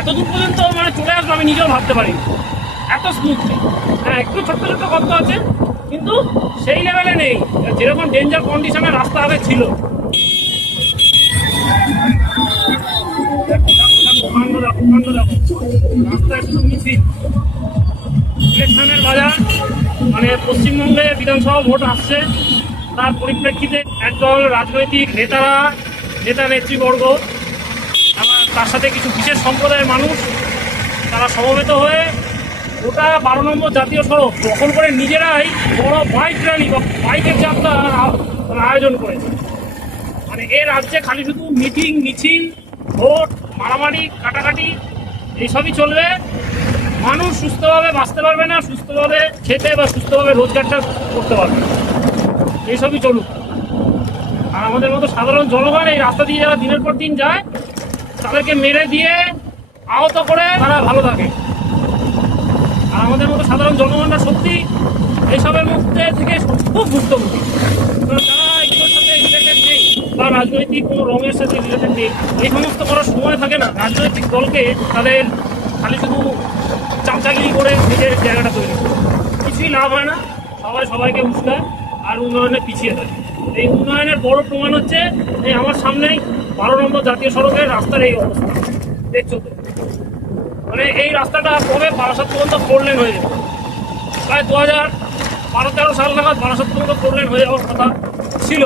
এত দূর পর্যন্ত মানে চলে আসবো আমি নিজেও ভাবতে পারি, এত স্মুথলি। হ্যাঁ, একটু ছোট্ট ছোট্ট গর্ত আছে, কিন্তু সেই লেভেলে নেই যেরকম ডেঞ্জার কন্ডিশনে রাস্তা আগে ছিল। রাস্তা একটু মিছিল। ইলেকশনের বাজার, মানে পশ্চিমবঙ্গে বিধানসভা ভোট আসছে, তার পরিপ্রেক্ষিতে একদল রাজনৈতিক নেতা নেতৃবর্গ, আবার তার সাথে কিছু বিশেষ সম্প্রদায়ের মানুষ, তারা সমবেত হয়ে গোটা 12 নম্বর জাতীয় সড়ক দখল করে নিজেরাই বড় বাইক র্যালি বা বাইকের যাত্রার আয়োজন করেছে। মানে এ রাজ্যে খালি শুধু মিটিং মিছিল, ভোট, মারামারি, কাটাকাটি এইসবই চলবে। মানুষ সুস্থভাবে বাঁচতে পারবে না, সুস্থভাবে খেতে বা সুস্থভাবে রোজগারটা করতে পারবে না, এইসবই চলুক। আর আমাদের মতো সাধারণ জনগণ এই রাস্তা দিয়ে যারা দিনের পর দিন যায়, তাদেরকে মেরে দিয়ে আহত করে তারা ভালো থাকে। আর আমাদের মতো সাধারণ জনগণরা সত্যি এইসবের মধ্যে থেকে খুব ভুক্তভোগী। যারা এগুলোর সাথে রিলেটেড নেই বা রাজনৈতিক কোনো রঙের সাথে রিলেটেড নেই, এই সমস্ত করার সময় থাকে না। রাজনৈতিক দলকে তাদের খালি শুধু চামচাগিরি করে নিজের জায়গাটা তৈরি করে কিছুই লাভ হয় না। সবাই সবাইকে উস্কায় আর উন্নয়নে পিছিয়ে থাকে। এই উন্নয়নের বড় প্রমাণ হচ্ছে এই আমার সামনেই 12 নম্বর জাতীয় সড়কের রাস্তার এই অবস্থা দেখছো তো। মানে এই রাস্তাটা কবে বারাসাত পর্যন্ত 4 লেন হয়ে যাবে, প্রায় 2012-13 সাল নাগাদ বারাসাত পর্যন্ত 4 লেন হয়ে যাওয়ার কথা ছিল।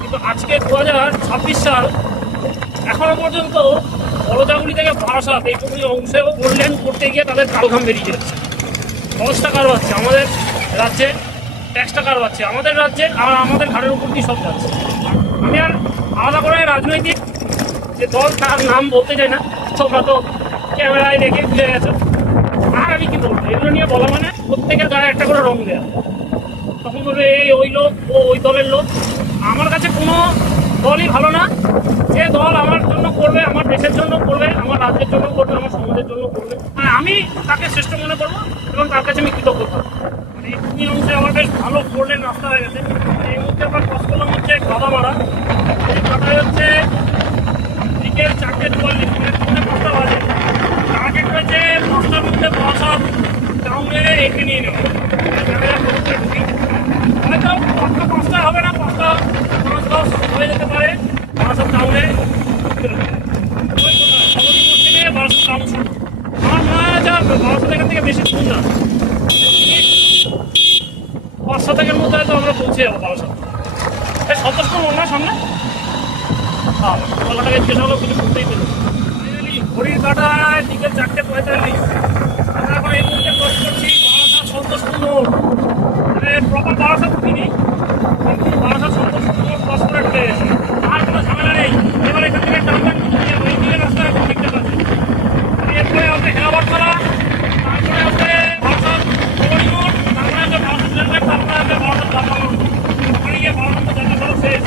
কিন্তু আজকে 2026 সাল, এখনো পর্যন্ত বড়জাগুলি থেকে বারাসাত এইটুকুনি অংশেও 4 লেন করতে গিয়ে তাদের কালঘাম বেরিয়ে যাচ্ছে। খরচটা কার পাচ্ছে? আমাদের রাজ্যে ট্যাক্সটা কার পাচ্ছে? আমাদের রাজ্যে। আর আমাদের ঘাড়ের উপর দিয়ে সব যাচ্ছে। আমি আর আলাদা করে রাজনৈতিক যে দল তার নাম বলতে চাই না, তোমরা তো ক্যামেরায় দেখে ভুলে গেছো। আর আমি কি বলবো, এগুলো নিয়ে বলা মানে প্রত্যেকের গায়ে একটা করে রং দেওয়া। তখন বলবে এই ওই লোক, ও ওই দলের লোক। আমার কাছে কোনো দলই ভালো না। যে দল আমার জন্য করবে, আমার দেশের জন্য করবে, আমার রাজ্যের জন্য করবে, আমার সমাজের জন্য করবে, মানে আমি তাকে শ্রেষ্ঠ মনে করবো এবং তার কাছে আমি কৃতজ্ঞ থাকবো। মানে এই 2 অংশে আমার বেশ ভালো 4 লেন রাস্তা হয়ে গেছে। এই মুহূর্তে আমার কষ্ট করলাম হচ্ছে কাদামারা। এই কাদায় হচ্ছে বিকেল 4:44, মানে 5টা বাজে। টার্গেট হয়েছে 5টার মধ্যে বারাসাত টাউনে এঁকে নিয়ে নেওয়া। হয়তো 5টা হবে না, 5টা 5-10 হয়ে যেতে পারে বারাসাত টাউনে। থেকে বারাসাত টাউন শুরু। আমার মনে হয় যা বারাসাত এখান থেকে বেশি দূর না, 5 সেকেন্ডের মধ্যে হয়তো আমরা পৌঁছে যাবো বারাসাত। এই সন্তোষপুর ওনার সামনে কলাটাকে শেষ হলো, কিছু করতেই পেল। ঘড়ির কাটায় বিকেল 4:45। আমরা এখন এই মুহূর্তে ক্রস করছি বারাসাত সন্তোষপুর মোড়। মানে প্রপার বারাসাত উঠিনি, কিন্তু বারাসাত সন্তোষপুর মোড় ক্রস করে ঢুকে গেছি। আর কোনো ঝামেলা নেই। এবার এখান থেকে টানবেন ওই দিকে রাস্তা এখন ঠিকঠাক আছে। এরপরে আসবে হেরাবারতলা, তারপরে আসবে বারাসাত কলোনি মোড়, তারপরে আসবে বারাসাত রেলগেট, তারপরে আসবে বারাসাত জাতীয় সড়ক। ওখানে গিয়ে 12 নম্বর জাতীয় সড়ক শেষ।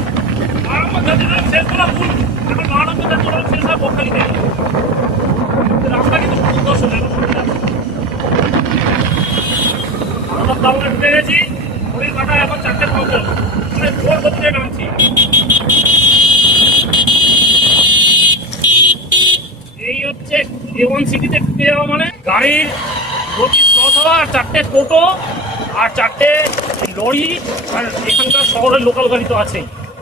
12 নম্বর জাতীয় সড়ক শেষ করা ভুল, এখন 12 নম্বর জাতীয় সড়ক শেষ হয় বকখালিতে। রাস্তা কিন্তু সুন্দর শোনে বারাসাত টাউনে ঢুকে গেছি। ঘড়ির চারটে টোটো আর চারটে লরি, আর এখানকার শহরের লোকাল গাড়ি তো আছে।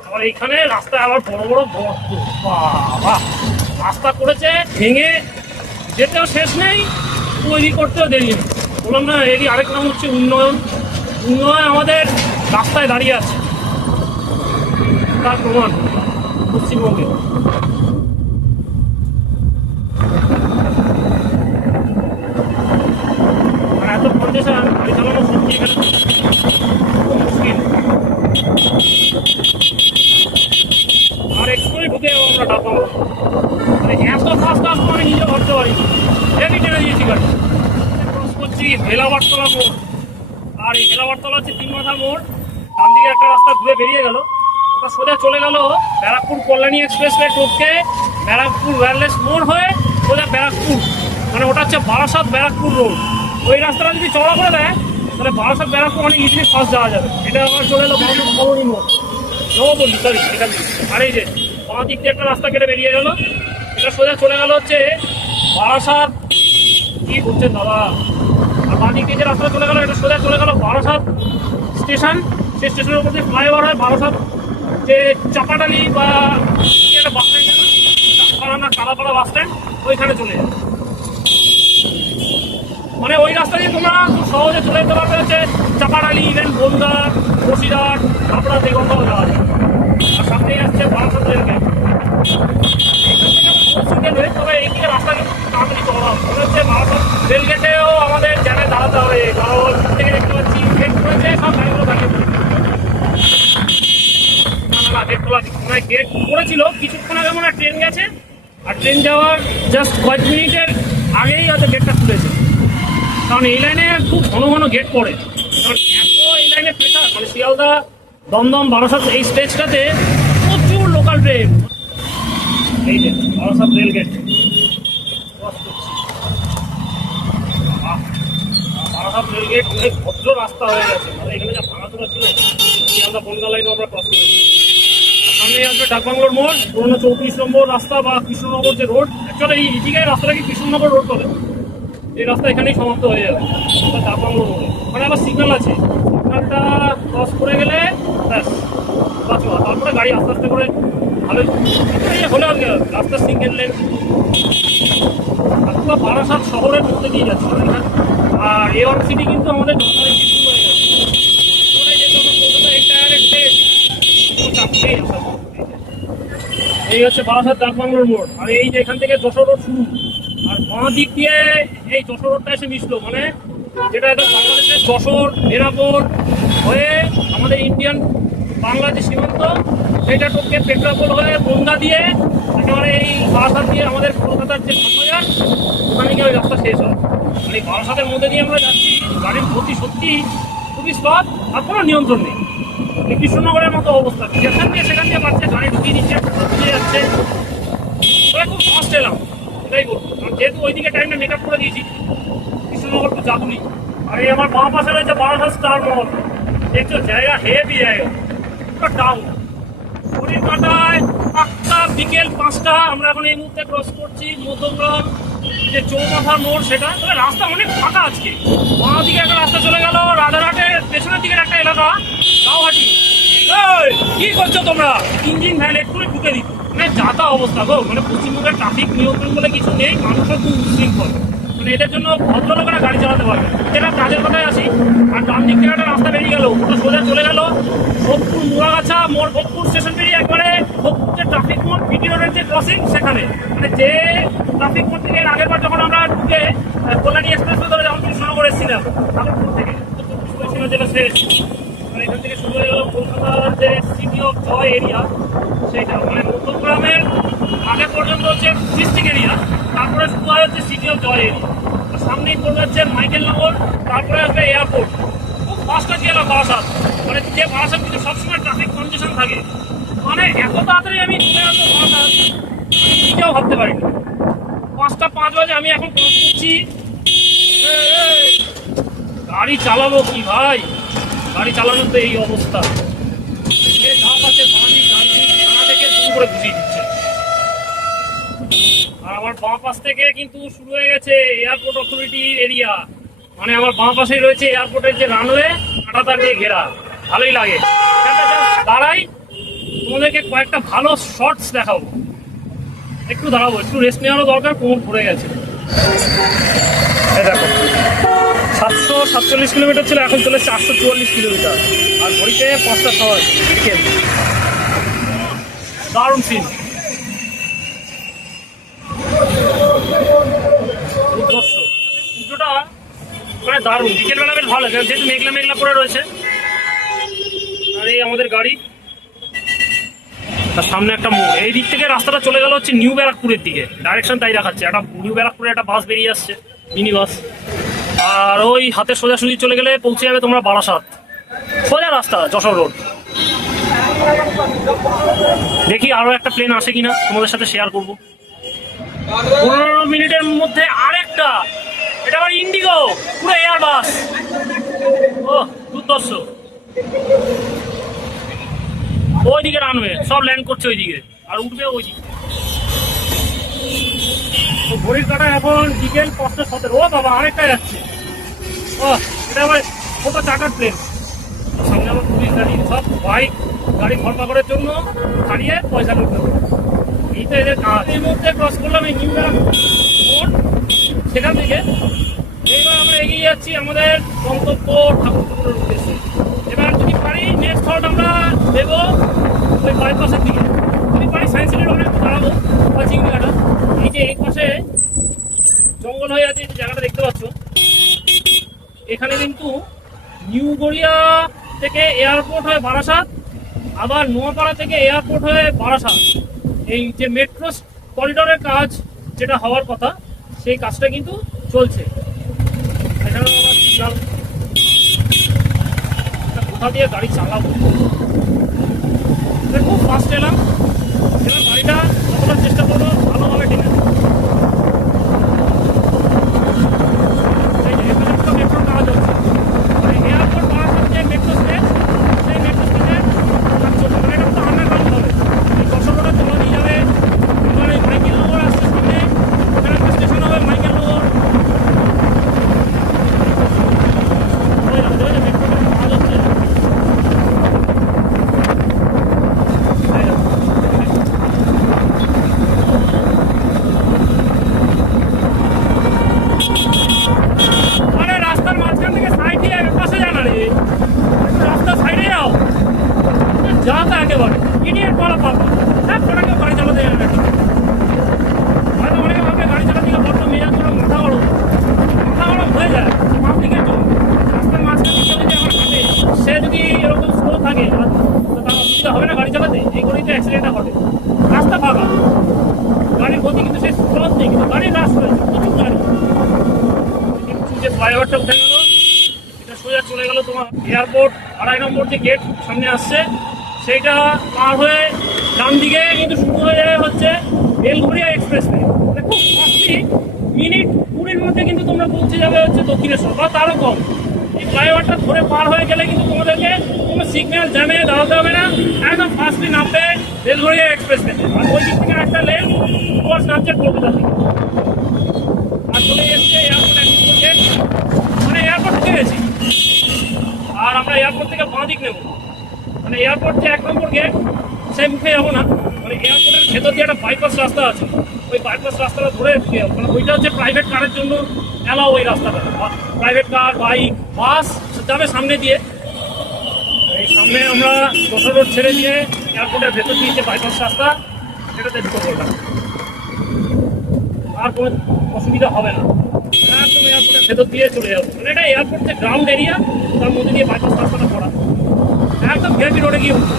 আবার এখানে রাস্তায় আবার বড় বড় গর্ত, বাবা! রাস্তা করেছে ভেঙে যেতেও শেষ নেই, তৈরি করতেও দেরি নেই। বললাম না, এরই আরেক নাম হচ্ছে উন্নয়ন। উন্নয়ন আমাদের রাস্তায় দাঁড়িয়ে আছে, তার প্রমাণ পশ্চিমবঙ্গে। আর এত কন্ডিশন গাড়ি চালানো সত্যি এখানে মুশকিল। আর একটুই ঢুকে যাবো আমরা ডাকবো, মানে এত ফাস্ট আসবো আমি নিজে ভাবতে পারি। হেভি টেনে দিয়েছি গাড়ি। ক্রস করছি ভেলাবারতলা মোড়, আর এই ভেলাবারতলা হচ্ছে 3 মাথা মোড়। ডান দিকে একটা রাস্তা ঘুরে বেরিয়ে গেল, ওটা সোজা চলে গেল ব্যারাকপুর কল্যাণী এক্সপ্রেসওয়ে টোপকে ব্যারাকপুর ওয়্যারলেস মোড় হয়ে সোজা ব্যারাকপুর, মানে ওটা হচ্ছে বারাসাত ব্যারাকপুর রোড। ওই রাস্তাটা যদি চড়া করে দেয় তাহলে বারাসাত ব্যারাকপুর অনেক ইজিলি ফার্স্ট যাওয়া যাবে। এটা আবার চলে এলো কলোনি মোড়, নবপল্লী, সরি এখান থেকে। আর এই যে বাঁ দিক দিয়ে একটা রাস্তা কেটে বেরিয়ে গেল, এটা সোজা চলে গেল হচ্ছে বারাসাত। কি বলছেন দাদা? আর বাঁ দিক দিয়ে যে রাস্তা চলে গেল, এটা সোজা চলে গেল বারাসাত স্টেশন। সেই স্টেশনের উপর দিয়ে ফ্লাইওভার হয় বারাসাত যে চাপাডালি বা একটা বাস স্ট্যান্ড, চাপাড়া না কালাপাড়া বাস স্ট্যান্ড, ওইখানে চলে যাবে। মানে ওই রাস্তা দিয়ে তোমরা খুব সহজে চলে যেতে পারবে হচ্ছে চাপাডালি, ইভেন বনগা, বসিরহাট, হাবড়া, দেগঙ্গাও যাওয়া যায়। আর সামনেই আসছে বারাসাত রেলগেট। তবে এই দিকে রাস্তা কিন্তু তাড়াতাড়ি চড়া মনে হচ্ছে। বারাসাত রেলগেটেও আমাদের জ্যামে দাঁড়াতে হবে, কারণ থেকে দেখতে পাচ্ছি গেট করেছে, সব গাড়িগুলো দাঁড়িয়ে পড়েছে। না গেট খোলা, মানে গেট করেছিল কিছুক্ষণ আগে, মনে হয় ট্রেন গেছে, আর ট্রেন যাওয়ার জাস্ট কয়েক মিনিটের আগেই হয়তো গেটটা খুলেছে। কারণ এই লাইনে খুব ঘন ঘন গেট পড়ে, কারণ এত এই লাইনে প্রেশার, মানে শিয়ালদা, দমদম, বারাসাত এই স্টেজটাতে প্রচুর লোকাল ট্রেন। এই যে বারাসাত রেলগেট বারাসাত রেলগেট অনেক ভদ্র রাস্তা হয়ে গেছে, মানে এখানে যা ভাঙাচোরা ছিল শিয়ালদা বনগা লাইনে আমরা ক্রস করেছি। সামনে আসবে ডাকবাংলোর মোড়, পুরোনো 34 নম্বর রাস্তা বা কৃষ্ণনগর যে রোড, অ্যাকচুয়ালি এই ইটিকায় রাস্তাটাকে কৃষ্ণনগর রোড বলে। এই রাস্তা এখানেই সমাপ্ত হয়ে যাবে ডাকবাংলোর মোড়ে। ওখানে আবার সিগন্যাল আছে, সিগন্যালটা ক্রস করে গেলে ব্যাস বাঁচোয়া। তারপরে গাড়ি আস্তে আস্তে করে ভালো হলে আর রাস্তার সিঙ্গেল লেন। আর পুরো বারাসাত শহরের মধ্যে দিয়ে যাচ্ছে। আর A1 সিটি কিন্তু আমাদের যথেষ্ট কিছু হয়ে গেছে। এই হচ্ছে বারাসাত ডাকবাংলোর মোড়। আর এই যে এখান থেকে যশোর রোড শুরু, আর বাঁ দিক দিয়ে এই যশোর রোডটা এসে মিশলো, মানে যেটা একদম বাংলাদেশের যশোর এরাপোর্ট হয়ে আমাদের ইন্ডিয়ান বাংলাদেশ সীমান্ত, সেটা টোপকে পেট্রাপোল হয়ে বনগা দিয়ে একেবারে এই বারাসাত দিয়ে আমাদের কলকাতার যে ধর্মযান, ওখানে গিয়ে ওই রাস্তা শেষ হয়। মানে বারাসাতের মধ্যে দিয়ে আমরা যাচ্ছি, গাড়ির গতি সত্যি খুবই স্লথ, আর কোনো নিয়ন্ত্রণ নেই। কৃষ্ণনগরের মতো অবস্থা, যেখান দিয়ে সেখান দিয়ে পাচ্ছে, গাড়ি ঢুকিয়ে দিচ্ছে, ঢুকিয়ে যাচ্ছে। তবে খুব ফাস্ট এলাম, এটাই বলবো। কারণ যেহেতু ওইদিকে টাইমটা মেক আপ করে দিয়েছি, কৃষ্ণনগর তো যাবই। আর এই আমার বাঁ পাশে রয়েছে বারাসাত স্টার মল, দেখছো জায়গা হেভি জায়গা, ডাউন ঘড়ির কাঁটায় পাক্কা বিকেল 5টা। আমরা এখন এই মুহূর্তে ক্রস করছি মধ্যগ্রাম যে চৌমাথার মোড়, সেটা। তবে রাস্তা অনেক ফাঁকা আজকে। বাঁ দিকে একটা রাস্তা চলে গেল রাজারহাটের পেছনের দিকের একটা এলাকা, গাওহাটি। কি করছো তোমরা? ইঞ্জিন ভ্যান একটু ঢুকে দিত, মানে যাতা অবস্থা গো। মানে পশ্চিমবঙ্গের ট্রাফিক নিয়ন্ত্রণ বলে কিছু নেই, মানুষের খুব উশৃঙ্খল। মানে এদের জন্য ভদ্রলোকেরা গাড়ি চালাতে পারবে, এটা কাজের কথায় আসি। আর ডান দিক থেকে একটা রাস্তা বেরিয়ে গেল, ওটা সোজা চলে গেল ভোগপুর মুড়াগাছা মোড়, ভোগপুর স্টেশন পেরিয়ে একবারে ভোগপুর যে ট্রাফিক মোড় পিটি রোডের যে ক্রসিং, সেখানে। মানে যে ট্রাফিক মোড় থেকে আগের বার যখন আমরা ঢুকে কল্যাণী এক্সপ্রেস ধরে যখন কৃষ্ণনগর এসেছিলাম নাগরপুর থেকে, যেটা শেষ, মানে এখান থেকে শুরু হয়ে গেল কলকাতার যে সিটি অফ জয় এরিয়া, সেইটা। মানে মধ্যগ্রামের আগে পর্যন্ত হচ্ছে ডিস্ট্রিক্ট এরিয়া, তারপরে শুরু হয় হচ্ছে সিটি অফ জয় এরিয়া। সামনেই পড়বে হচ্ছে মাইকেলনগর, তারপরে আসবে এয়ারপোর্ট। খুব ফাস্ট আছে এলাকা বারাসাত, মানে যে বারাসাত কিন্তু সবসময় ট্রাফিক কন্ডিশন থাকে। মানে এত তাড়াতাড়ি আমি চলে আসবো বারাসাত আমি নিজেও ভাবতে পারিনি। 5টা 5 বাজে আমি এখন ক্রস করছি। গাড়ি চালাবো কি ভাই, গাড়ি চালানোর তো এই অবস্থা। যে ধাপ আছে বাঁধি গান্ধি থানা থেকে শুরু করে বুঝিয়ে দিচ্ছে। আর আমার বাঁ পাশ থেকে কিন্তু শুরু হয়ে গেছে এয়ারপোর্ট অথরিটি এরিয়া। মানে আমার বাঁ পাশেই রয়েছে এয়ারপোর্টের যে রানওয়ে, কাঁটাতা দিয়ে ঘেরা, ভালোই লাগে। এখানটা just দাঁড়াই, তোমাদেরকে কয়েকটা ভালো শর্টস দেখাবো। একটু দাঁড়াবো, একটু রেস্ট নেওয়ারও দরকার, কোমর পড়ে গেছে। এই দেখো 747 কিলোমিটার ছিল, এখন চলে 444 কিলোমিটার, আর ঘড়িতে 5টা সময়। দারুণ সিন, পুজোটা মানে দারুণ। বিকেলবেলা বেশ ভালো লাগে, যেহেতু মেঘলা মেঘলা পড়ে রয়েছে। আর এই আমাদের গাড়ি, তার সামনে একটা মোড়। এই দিক থেকে রাস্তাটা চলে গেল হচ্ছে নিউ ব্যারাকপুরের দিকে, ডাইরেকশন তাই দেখাচ্ছে। একটা নিউ ব্যারাকপুরে একটা বাস বেরিয়ে আসছে, মিনি বাস। আর ওই হাতে সোজাসুজি চলে গেলে পৌঁছে যাবে তোমরা বারাসাত, সোজা রাস্তা, যশোর রোড। দেখি আরো একটা প্লেন আসে কিনা, তোমাদের সাথে শেয়ার করবো। 15 মিনিটের মধ্যে আরেকটা, এটা আবার ইন্ডিগো, পুরো এয়ার বাস। ও দুর্দর্শ। ওইদিকে রানওয়ে, সব ল্যান্ড করছে ওইদিকে, আর উঠবে ওইদিকে। ঘড়ির কাটা এখন বিকেল 5:17। ও বাবা, আরেকটা যাচ্ছে। ও এটা আবার ছোট চার্টার প্লেন, সামনে আবার পুলিশ দাঁড়িয়ে। সব বাইক গাড়ি ধরপাকড়ের জন্য দাঁড়িয়ে পয়সা লুটতে হবে, এই তো এদের কাজ। এর মধ্যে ক্রস করলাম এই নিউ ব্যারাকপুর, সেখান থেকে এইবার আমরা এগিয়ে যাচ্ছি আমাদের গন্তব্য ঠাকুরপুরের উদ্দেশ্যে। এবার যদি পারি নেক্সট হল্ট আমরা দেবো ওই বাইপাসের দিকে, যদি পারি সায়েন্স সিটির ওখানে একটু দাঁড়াবো বা চিংড়িঘাটা। এই যে এই পাশে জঙ্গল হয়ে আছে, যে জায়গাটা দেখতে পাচ্ছ, এখানে কিন্তু নিউ গড়িয়া থেকে এয়ারপোর্ট হয়ে বারাসাত, আবার নোয়াপাড়া থেকে এয়ারপোর্ট হয়ে বারাসাত। এই যে মেট্রো করিডোরের কাজ যেটা হওয়ার কথা, সেই কাজটা কিন্তু চলছে। এখানে আবার সিগন্যাল, কোথা দিয়ে গাড়ি চালাবো, খুব ফাস্ট এলাম। এবার গাড়িটা যতটা চেষ্টা করবো ভালোভাবে টেনে। এই যে এখানে একটা মেট্রোর কাজ হচ্ছে, মানে এয়ারপোর্ট বারাসাত যে মেট্রো স্টেশন, সেই মেট্রো স্টেশনে কাজ চলছে। মানে এটা তো আন্ডারগ্রাউন্ড হবে, এই যশোর রোডে চলা দিয়ে যাবে। এখানে মাইকেল নগর আসছে সামনে, ওখানে একটা স্টেশন হবে মাইকেল নগর। মেট্রোটার কাজ হচ্ছে। রাস্তার মাঝখান থেকে সাইড দিয়ে পাশে যান, রে রাস্তার সাইডে যাও, যা তা একেবারে ইডিয়েট বলা পাবো। হ্যাঁ, ওটাকে গাড়ি চালাতে যাবে না, হয়তো অনেকে ভাবে গাড়ি চালাতে গেলে বড্ড মেজাজ গরম, মাথা গরম হয়ে যায়। পাবলিকের জন্য রাস্তার মাঝখানে কেউ যদি আমার হাঁটে, সে যদি এরকম স্লো থাকে, তার অসুবিধা হবে না গাড়ি চালাতে। এই করেই তো অ্যাক্সিডেন্টটা ঘটে। রাস্তা ফাঁকা, গাড়ির গতি কিন্তু সে স্লো নেই, কিন্তু গাড়ির রাস্তা রয়েছে, প্রচুর গাড়ি। যে ফ্লাইওভারটা উঠে গেল, এটা সোজা চলে গেল তোমার এয়ারপোর্ট 2.5 নম্বর যে গেট সামনে আসছে, সেইটা পার হয়ে ডান দিকে কিন্তু শুরু হয়ে যাবে হচ্ছে বেলঘরিয়া এক্সপ্রেসওয়ে। মানে খুব ফাস্টলি মিনিট 20-এর মধ্যে কিন্তু তোমরা পৌঁছে যাবে হচ্ছে দক্ষিণেশ্বর, বা তারও কম। এই ফ্লাইওভারটা ধরে পার হয়ে গেলে কিন্তু তোমাদেরকে কোনো সিগন্যাল জ্যামে দাঁড়াতে হবে না, একদম ফাস্টলি নামবে বেলঘরিয়া এক্সপ্রেসওয়ে। আর ওই দিক থেকে একটা লেন বাস নামছে কলকাতা থেকে, আর চলে এসছে এয়ারপোর্ট 1 নম্বর গেট। মানে এয়ারপোর্ট ঢুকে গেছি, আর আমরা এয়ারপোর্ট থেকে বাঁ দিক নেব। মানে এয়ারপোর্ট যে 1 নম্বর গেট, সেই মুখে যাবো না, মানে এয়ারপোর্টের ভেতর দিয়ে একটা বাইপাস রাস্তা আছে, ওই বাইপাস রাস্তাটা ধরে ঢুকে যাবো। মানে ওইটা হচ্ছে প্রাইভেট কারের জন্য এলাও, ওই রাস্তাটা। প্রাইভেট কার, বাইক, বাস যাবে সামনে দিয়ে। এই সামনে আমরা যশোর রোড ছেড়ে দিয়ে এয়ারপোর্টের ভেতর দিয়ে যে বাইপাস রাস্তা, সেটাতে ঢুকে পড়লাম। আর কোনো অসুবিধা হবে না, একদম এয়ারপোর্টের ভেতর দিয়ে চলে যাবো। মানে এটা এয়ারপোর্ট যে গ্রাউন্ড এরিয়া, তার মধ্যে দিয়ে বাইপাস রাস্তাটা করা, একদম ভিআইপি রোডে গিয়ে উঠবো।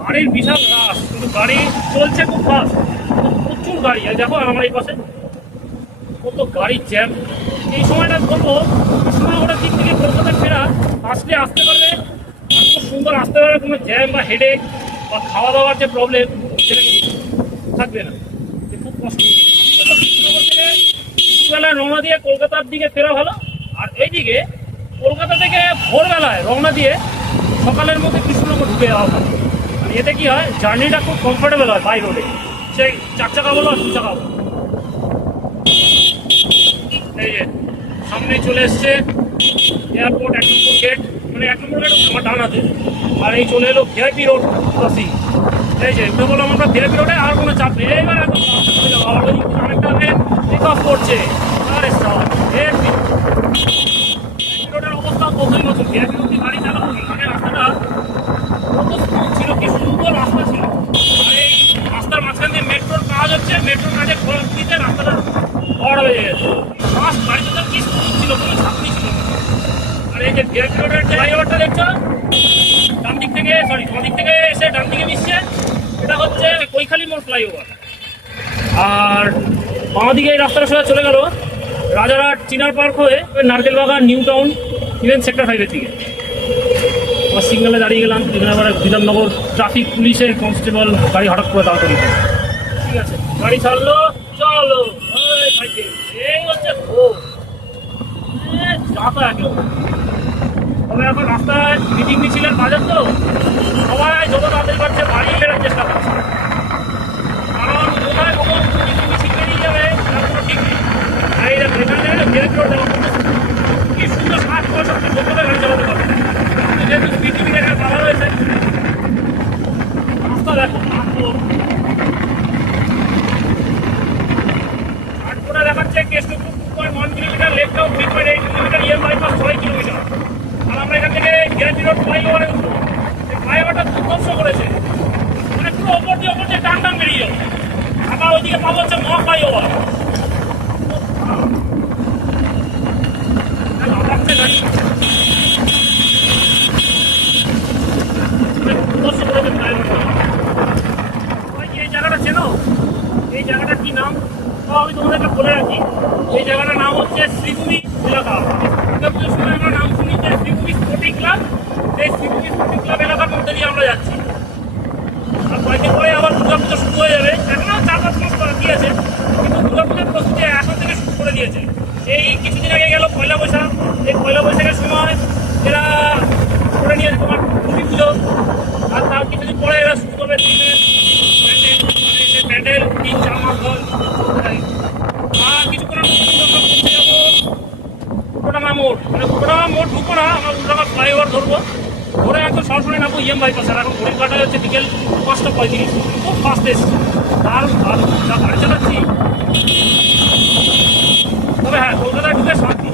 গাড়ির বিশাল রাশ, কিন্তু গাড়ি চলছে খুব ফাস্ট, প্রচুর গাড়ি। আর দেখো আমার এই পাশে কত গাড়ির জ্যাম। এই সময়টা বলবো কৃষ্ণনগরের দিক থেকে কলকাতা ফেরা আসলে আসতে পারবে, আর খুব সুন্দর আসতে পারবে, কোনো জ্যাম বা হেডেক বা খাওয়া দাওয়ার যে প্রবলেম সেটা কিন্তু থাকবে না। খুব কষ্ট। কৃষ্ণনগর থেকে দুপুরবেলায় রওনা দিয়ে কলকাতার দিকে ফেরা ভালো, আর এইদিকে কলকাতা থেকে ভোরবেলায় রওনা দিয়ে সকালের মধ্যে কৃষ্ণনগর ঢুকে যাওয়া ভালো। এতে কি হয়, জার্নিটা খুব কমফোর্টেবল হয় বাই রোডে। সেই 4 চাকা বলো আর 2 চাকা বলো। এই যে সামনে চলে এসছে এয়ারপোর্ট 1 নম্বর গেট, মানে 1 নম্বর গেট আমার ডান হাতে। আর এই চলে এলো ভিআইপি রোড ক্রসিং। এই যে উঠে বললাম আমরা ভিআইপি রোডে, আর কোনো চাপ নেই। এবার একদম অনেকটা টেক অফ করছে। আরে ভিআইপি রোডের অবস্থা বোঝাই মতো। ভিআইপি রোড গাড়ি চালাবো কি, মানে রাস্তাটা ছিল, কি সুন্দর রাস্তা ছিল। আর এই রাস্তার মাঝখান দিয়ে মেট্রোর কাজ হচ্ছে, মেট্রোর কাজে খরচ দিতে রাস্তাটা বড় হয়ে গেছে। গাড়িটা তো কি সুন্দর ছিল, কোনো ছাত্রী ছিল না। আর এই যে ভিআইপি রোডের ফ্লাইওভারটা দেখছো, ডান দিক থেকে বাম দিক থেকে এসে ডান দিকে মিশছে, এটা হচ্ছে কৈখালী মোড় ফ্লাইওভার। আর বাঁ দিকে এই রাস্তাটা সোজা চলে গেল রাজারহাট চিনার পার্ক হয়ে নারকেল বাগান, নিউ টাউন, ইভেন সেক্টর 5-এর দিকে। আমার সিগনালে দাঁড়িয়ে গেলাম, বিধাননগর ট্রাফিক পুলিশের কনস্টেবল গাড়ি হঠাৎ করে দাঁড় করিয়ে দিল। ঠিক আছে, গাড়ি ছাড়লো, চলো এই হচ্ছে যাতায়াত। তবে এখন রাস্তায় মিটিং মিছিলের বাজার তো সবাই যত তাদের কাছে বাড়ি ফেরার চেষ্টা করছে, কারণ কোথায় কখন মিটিং মিছিল বেরিয়ে যাবে তার কোনো ঠিক নেই। আর এই এখানে ভিআইপি রোড দেওয়া কি সুন্দর 60-65 লোকের গাড়ি চালাতে পারবে, যেহেতু স্পিড লিমিট এখানে বাধা রয়েছে। রাস্তা দেখো আটকোটা দেখাচ্ছে Keshtopur 2.1 kilometre, Lake Town 3.8 kilometre, EM bypass 6 kilometre. আর আমরা এখান থেকে ভিআইপি রোড ফ্লাইওভারে উঠবো। এই ফ্লাইওভারটা দুর্ধর্ষ করেছে, মানে পুরো ওপর দিয়ে টান টান বেরিয়ে যাবে। আবার ওইদিকে পাবো হচ্ছে মহা ফ্লাইওভার। এই জায়গাটা চেনো? এই জায়গাটার কি নাম আমি তোমাদেরকে বলে রাখি। এই জায়গাটার নাম হচ্ছে শ্রীভূমি এলাকা। দুর্গাপুজোর সময় আমরা নাম শুনি যে শ্রীভূমি স্পোর্টিং ক্লাব। সেই শ্রীভূমি স্পোর্টিং ক্লাব এলাকার মধ্যে দিয়ে আমরা যাচ্ছি। আর কয়েকদিন পরে আবার দুর্গাপুজো শুরু হয়ে যাবে। এখনও 4-5 মাস বাকি আছে, কিন্তু দুর্গাপুজোর প্রস্তুতি এখন থেকে শুরু করে দিয়েছে। এই কিছুদিন আগে গেল পয়লা বৈশাখ। এই পয়লা বৈশাখের সময় এরা করে নিয়েছে তোমার লক্ষ্মী পুজো, আর তার কিছুদিন পরে এরা শুরু করবে দিনের প্যান্ডেল, মানে সে প্যান্ডেল 3-4 মাস ধরে। আর কিছুক্ষণের মধ্যে আমরা পৌঁছে যাবো উল্টোডাঙ্গা মোড়। মানে উল্টোডাঙ্গা মোড় ঢুকবো না, আমরা উল্টোডাঙ্গা ফ্লাইওভার ধরবো, ধরে একদম সরাসরি নামবো ইএম বাইপাস। আর এখন ঘড়ির কাটা হচ্ছে বিকেল 5:35, খুব ফাস্ট এসছে। দারুণ ভালো যা গাড়ি চালাচ্ছি। তবে হ্যাঁ, কলকাতায় ঢুকে শান্তি,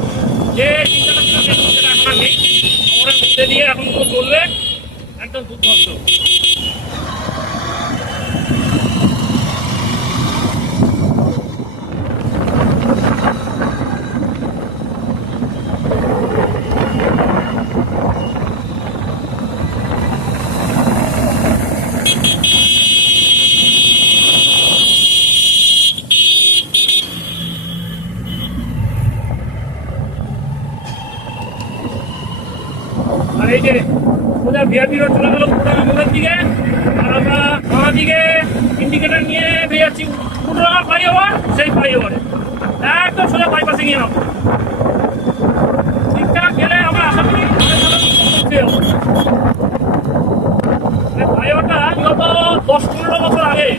যে চিন্তাটা ছিল সেটা এখন আর নেই। শহরের মধ্যে দিয়ে এখন পুরো চলবে একদম দুর্ধর্ষ। আর এই যে সোজা ভিআইপি রোড চলে গেল পুরানা মোড়ের দিকে, আর আমরা বাঁ দিকে ইন্ডিকেটার নিয়ে বেরিয়ে যাচ্ছি পুরানা ফ্লাইওভার। সেই ফ্লাইওভারে একদম সোজা বাইপাসে গিয়ে নামবো। ঠিকঠাক গেলে আমরা আশা করি ফ্লাইওভারটা বিগত 10-15 বছর আগে